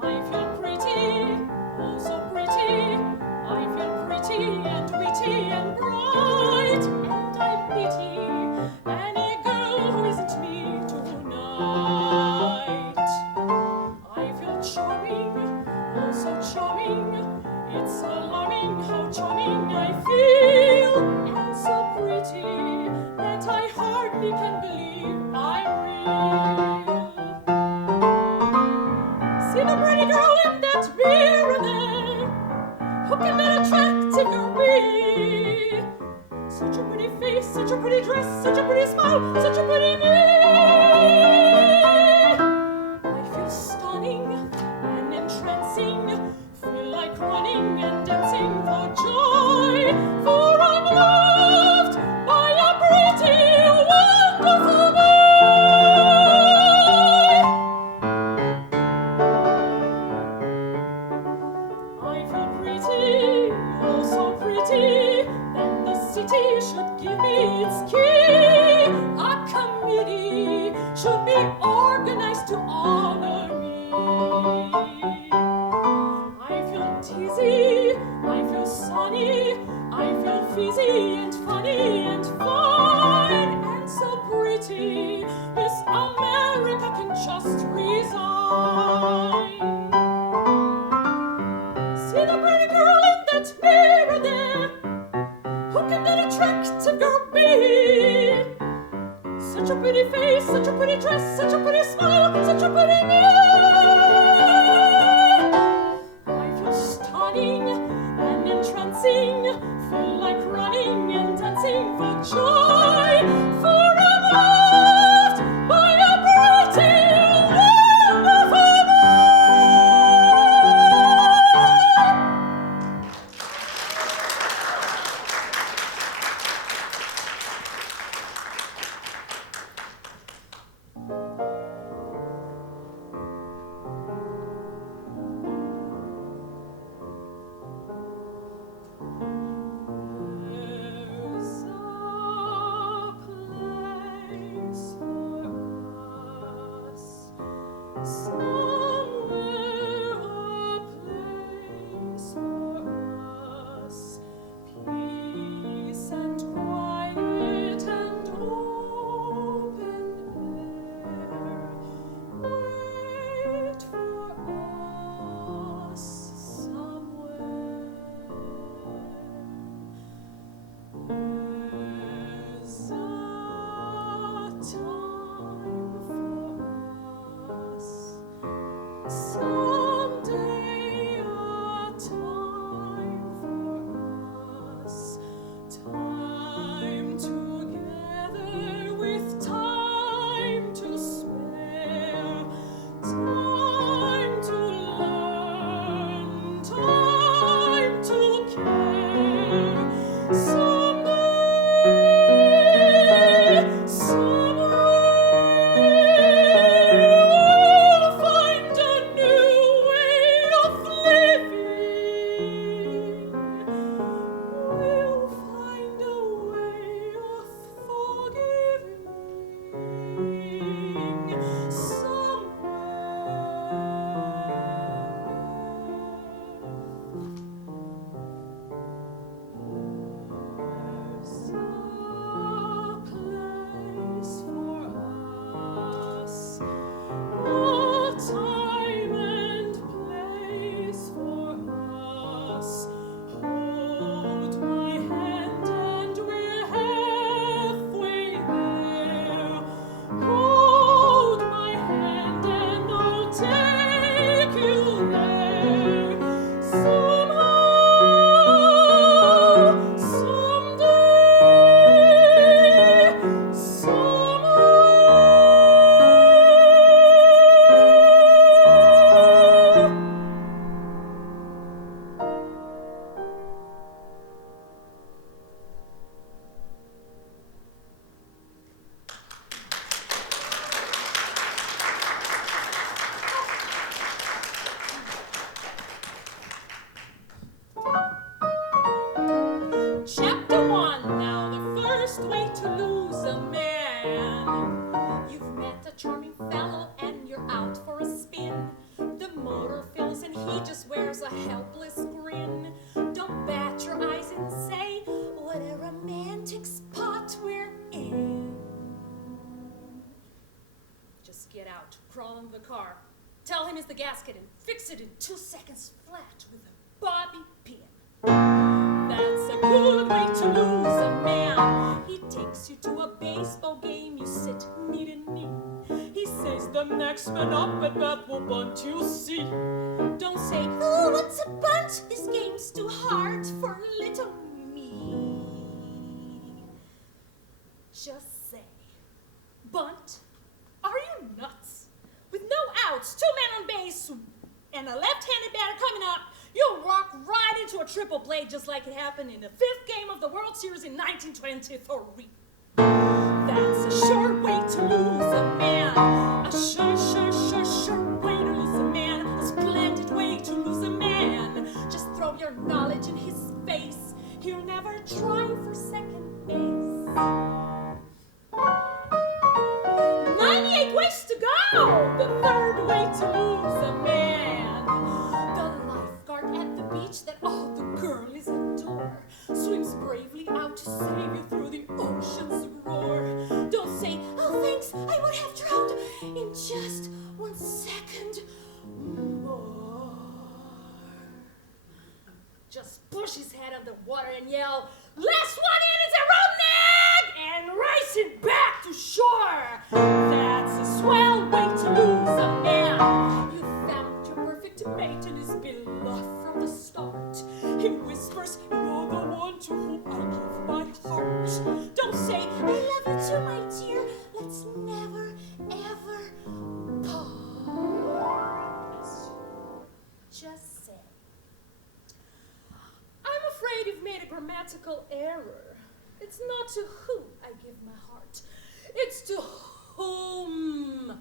I feel pretty, oh so pretty. I feel pretty and witty and bright, and I pity any girl who isn't me tonight. I feel charming, oh so charming. It's alarming how charming I feel, and so pretty that I hardly can believe I'm real. See the pretty girl in that mirror there. Who can that attractive girl be? Such a pretty face, such a pretty dress, such a pretty smile, such a pretty me. I feel stunning and entrancing, feel like running and dancing for joy, for I'm loved by a pretty, wonderful boy. I feel pretty, oh so pretty, that the city should give me its key. A committee should be organized to honor me. I feel teasy, I feel sunny, I feel fizzy and funny and fine, and so pretty, Miss America can just resign. dress, such a pretty smile, such a pretty me. I feel stunning and entrancing, feel like running and dancing for joy, for I'm loved by a pretty, wonderful There's a place for us, somewhere a place for us, peace and quiet and open air, wait for us somewhere. There's a time for us, someday a time for us, time together with time to spare, time to learn, time to care. Someday, somewhere, we'll find a new way of living. We'll find a way of forgiving somewhere. There's a place for us, a time and place for us. Hold my hand and we're halfway there. Hold my hand and I'll take you there. Somehow, someday, somewhere. Chapter 1. Now the first way to lose a man. You've met a charming fellow and you're out for a spin. The motor fills and he just wears a helpless grin. Don't bat your eyes and say, what a romantic spot we're in. Just get out, crawl in the car, tell him it's the gasket and fix it in 2 seconds flat with a bobby pin. That's a good way to lose a man. He takes you to a baseball game, you sit knee to knee. He says the next man up at bat will bunt, you see. Don't say, oh, what's a bunt? This game's too hard for little me. Just say, bunt? Are you nuts? With no outs, 2 men on base, and a left-handed batter coming up, you'll walk right into a triple play just like it happened in the 5th game of the World Series in 1923. That's a sure way to lose a man. A sure way to lose a man. A splendid way to lose a man. Just throw your knowledge in his face. He'll never try for second base. 98 ways to go! The 3rd way to lose a man. The lifeguard at the beach that all the girlies adore swims bravely out to save you through the ocean's roar. Don't say, oh thanks, I would have drowned in just 1 second more. Just push his head underwater and yell, last one in is a road nag! And race it back to shore. That's a grammatical error. It's not to who I give my heart. It's to whom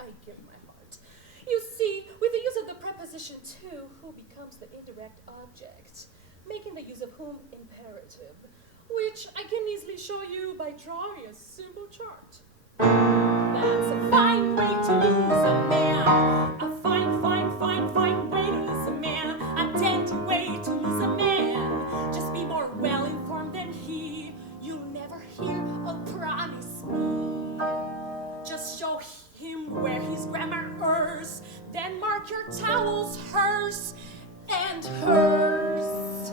I give my heart. You see, with the use of the preposition to, who becomes the indirect object, making the use of whom imperative, which I can easily show you by drawing a simple chart. That's a fine way to lose a man. A fine, fine, fine, fine way to lose a man. A dandy way to lose a man. Just be more well-informed than he. You'll never hear a promise me. Just show him where his grammar errs. Then mark your towels hers and hers.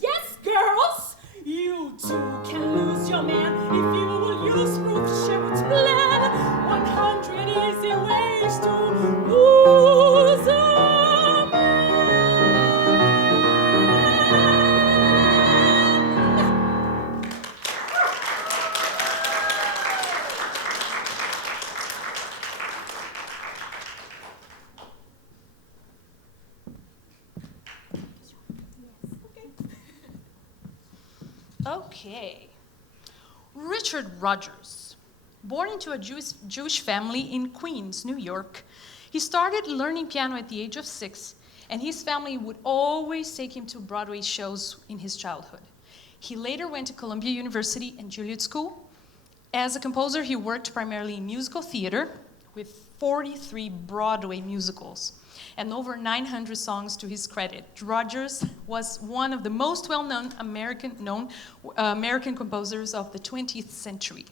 Yes, girls, you too can lose your man if you will use Ruth Sherwood's plan. 100 easy ways to lose a man. Okay. Richard Rogers, born into a Jewish family in Queens, New York, he started learning piano at the age of 6, and his family would always take him to Broadway shows in his childhood. He later went to Columbia University and Juilliard School. As a composer, he worked primarily in musical theater with 43 Broadway musicals and over 900 songs to his credit. Rogers was one of the most well-known American composers of the 20th century.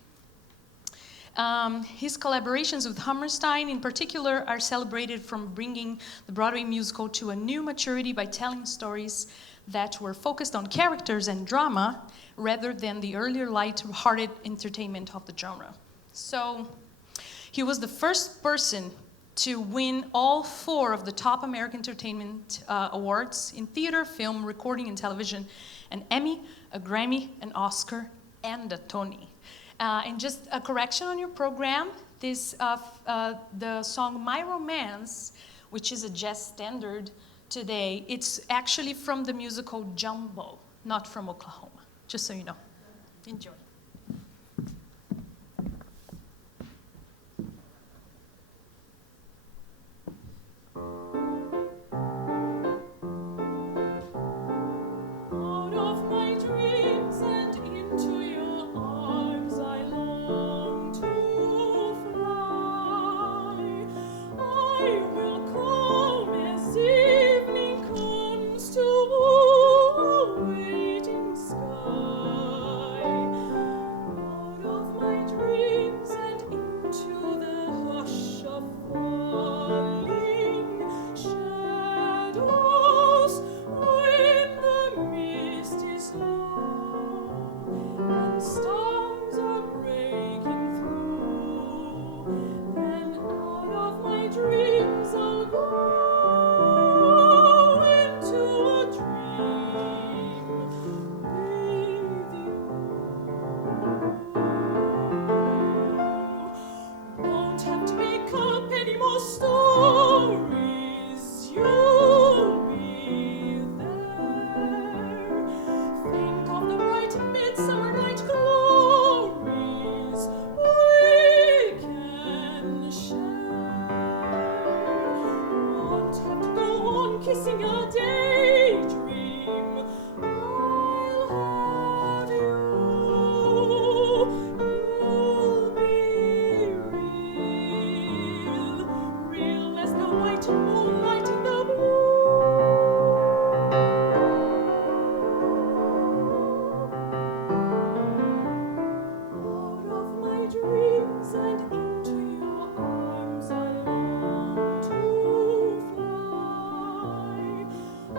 His collaborations with Hammerstein in particular are celebrated from bringing the Broadway musical to a new maturity by telling stories that were focused on characters and drama rather than the earlier light-hearted entertainment of the genre. So he was the first person to win all 4 of the top American Entertainment Awards in theater, film, recording, and television, an Emmy, a Grammy, an Oscar, and a Tony. And just a correction on your program, the song My Romance, which is a jazz standard today, it's actually from the musical Jumbo, not from Oklahoma, just so you know. Enjoy. Out of my dreams and into your arms I long to fly. I will come as evening comes to a waiting sky. Out of my dreams and into the hush of falling shadows when the mist is low and stars are breaking through. Then out of my dreams I'll go into a dream with you. Won't have to make up any more stories. You'll be there. Think of the bright midsummer night glories we can share. Won't have to go on kissing a daydream. I'll have you. You'll be real, real as the white moonlight in the blue. Out of my dreams and into your arms I long to fly. I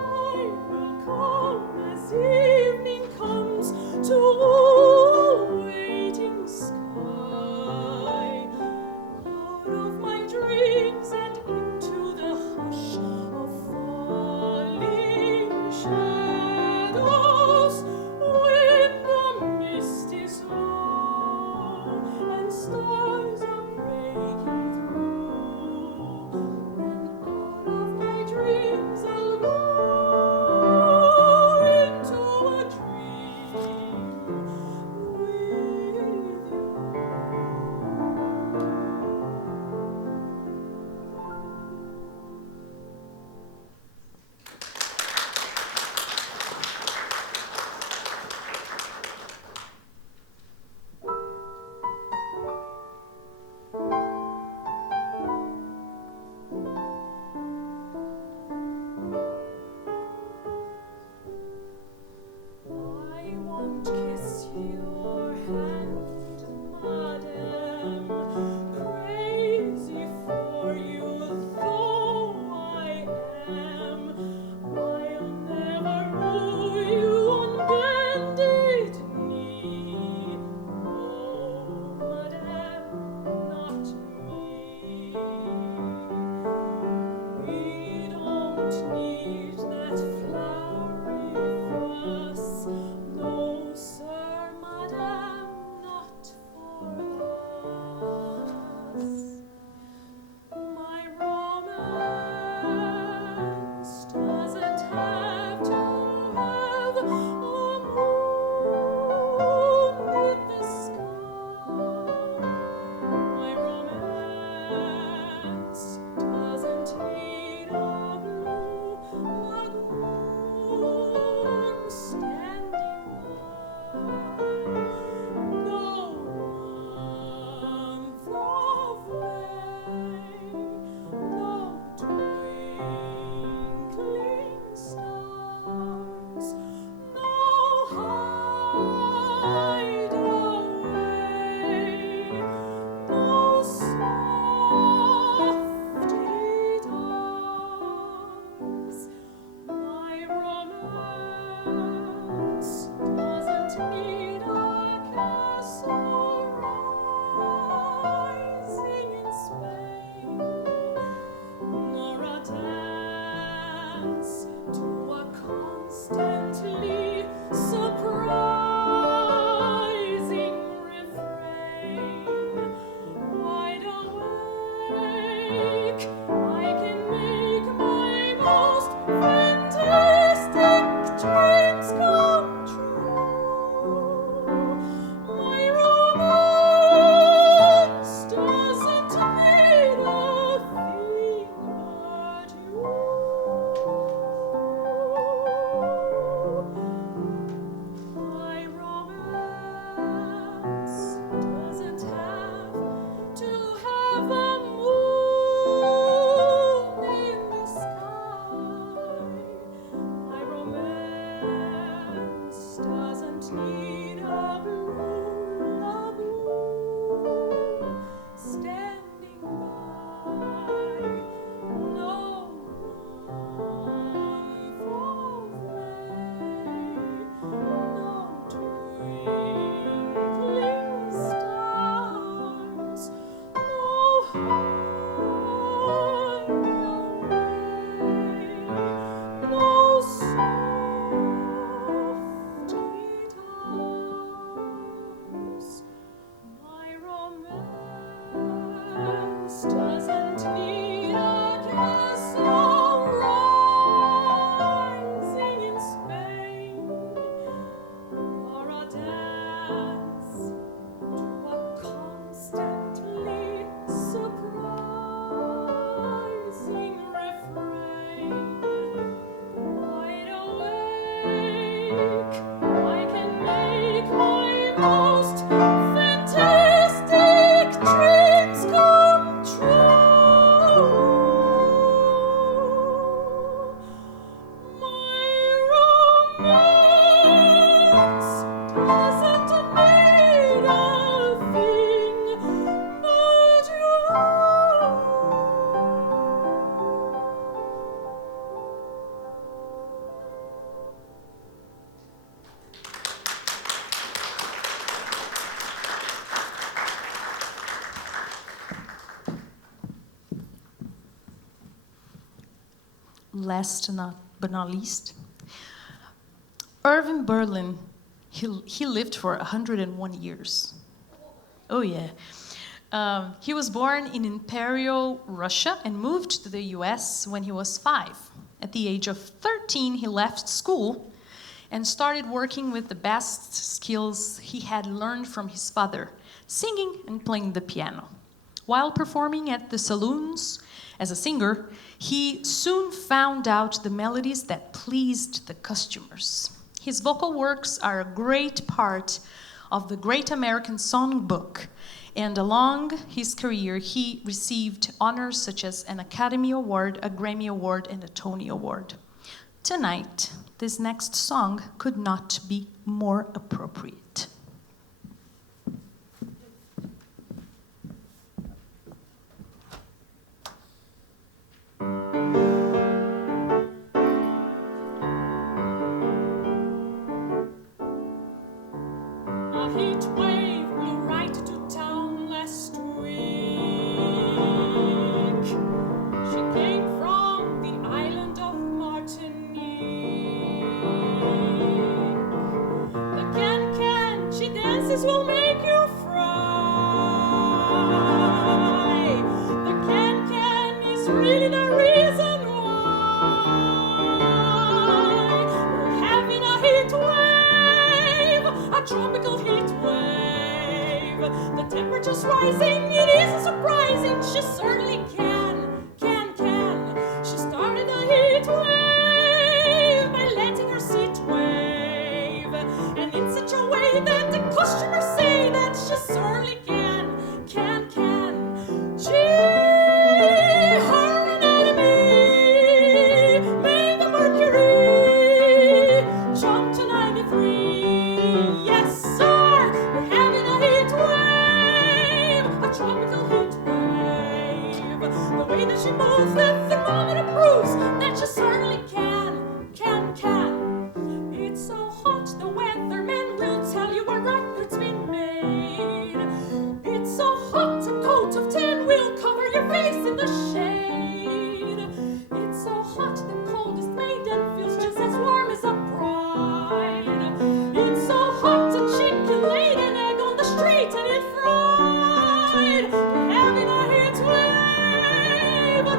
I can make my most fantastic dreams come true. My romance doesn't need a thing but you. My romance doesn't have to have a moon in the sky. My romance doesn't need a blue standing by. No life of May, no twinkling stars, no highway, no soft guitars. My romance doesn't need a castle rising in Spain or a dance to a constantly surprising refrain. Wide awake, I can make my most fantastic dreams come true. My romance doesn't need a thing but you. Last but not least, Irving Berlin. He lived for 101 years. Oh yeah. He was born in Imperial Russia and moved to the US when he was 5. At the age of 13, he left school and started working with the best skills he had learned from his father, singing and playing the piano. While performing at the saloons as a singer, he soon found out the melodies that pleased the customers. His vocal works are a great part of the Great American Songbook, and along his career, he received honors such as an Academy Award, a Grammy Award, and a Tony Award. Tonight, this next song could not be more appropriate. A heat wave blew right to town last week. She came from the island of Martinique. The can, she dances will make you fry. The can is really the reason why we're having a heat wave, a tropical heat wave. The temperature's rising, it isn't surprising. She certainly can. She started a heat wave by letting her seat wave, and in such a way that the customers say that she certainly can. Gee, her anatomy made the mercury jump to 93. Yes, sir, we're having a heat wave, a tropical heat wave. The way that she moves, the thermometer proves that she certainly can. It's so hot, the weatherman will tell you a record's been made. It's so hot, a coat of tan will cover your face in the shade. It's so hot, the coldest maiden feels just as warm as a bride. It's so hot, a chicken laid an egg on the street and it fried. We're having a heat wave, a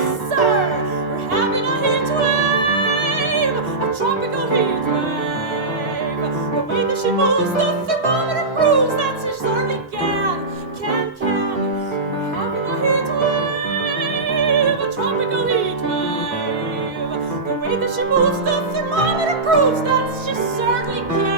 Yes, sir, we're having a heat wave, a tropical heat wave. The way that she moves, the thermometer proves that she certainly can. We're having a heat wave, a tropical heat wave. The way that she moves, the thermometer proves that she certainly can.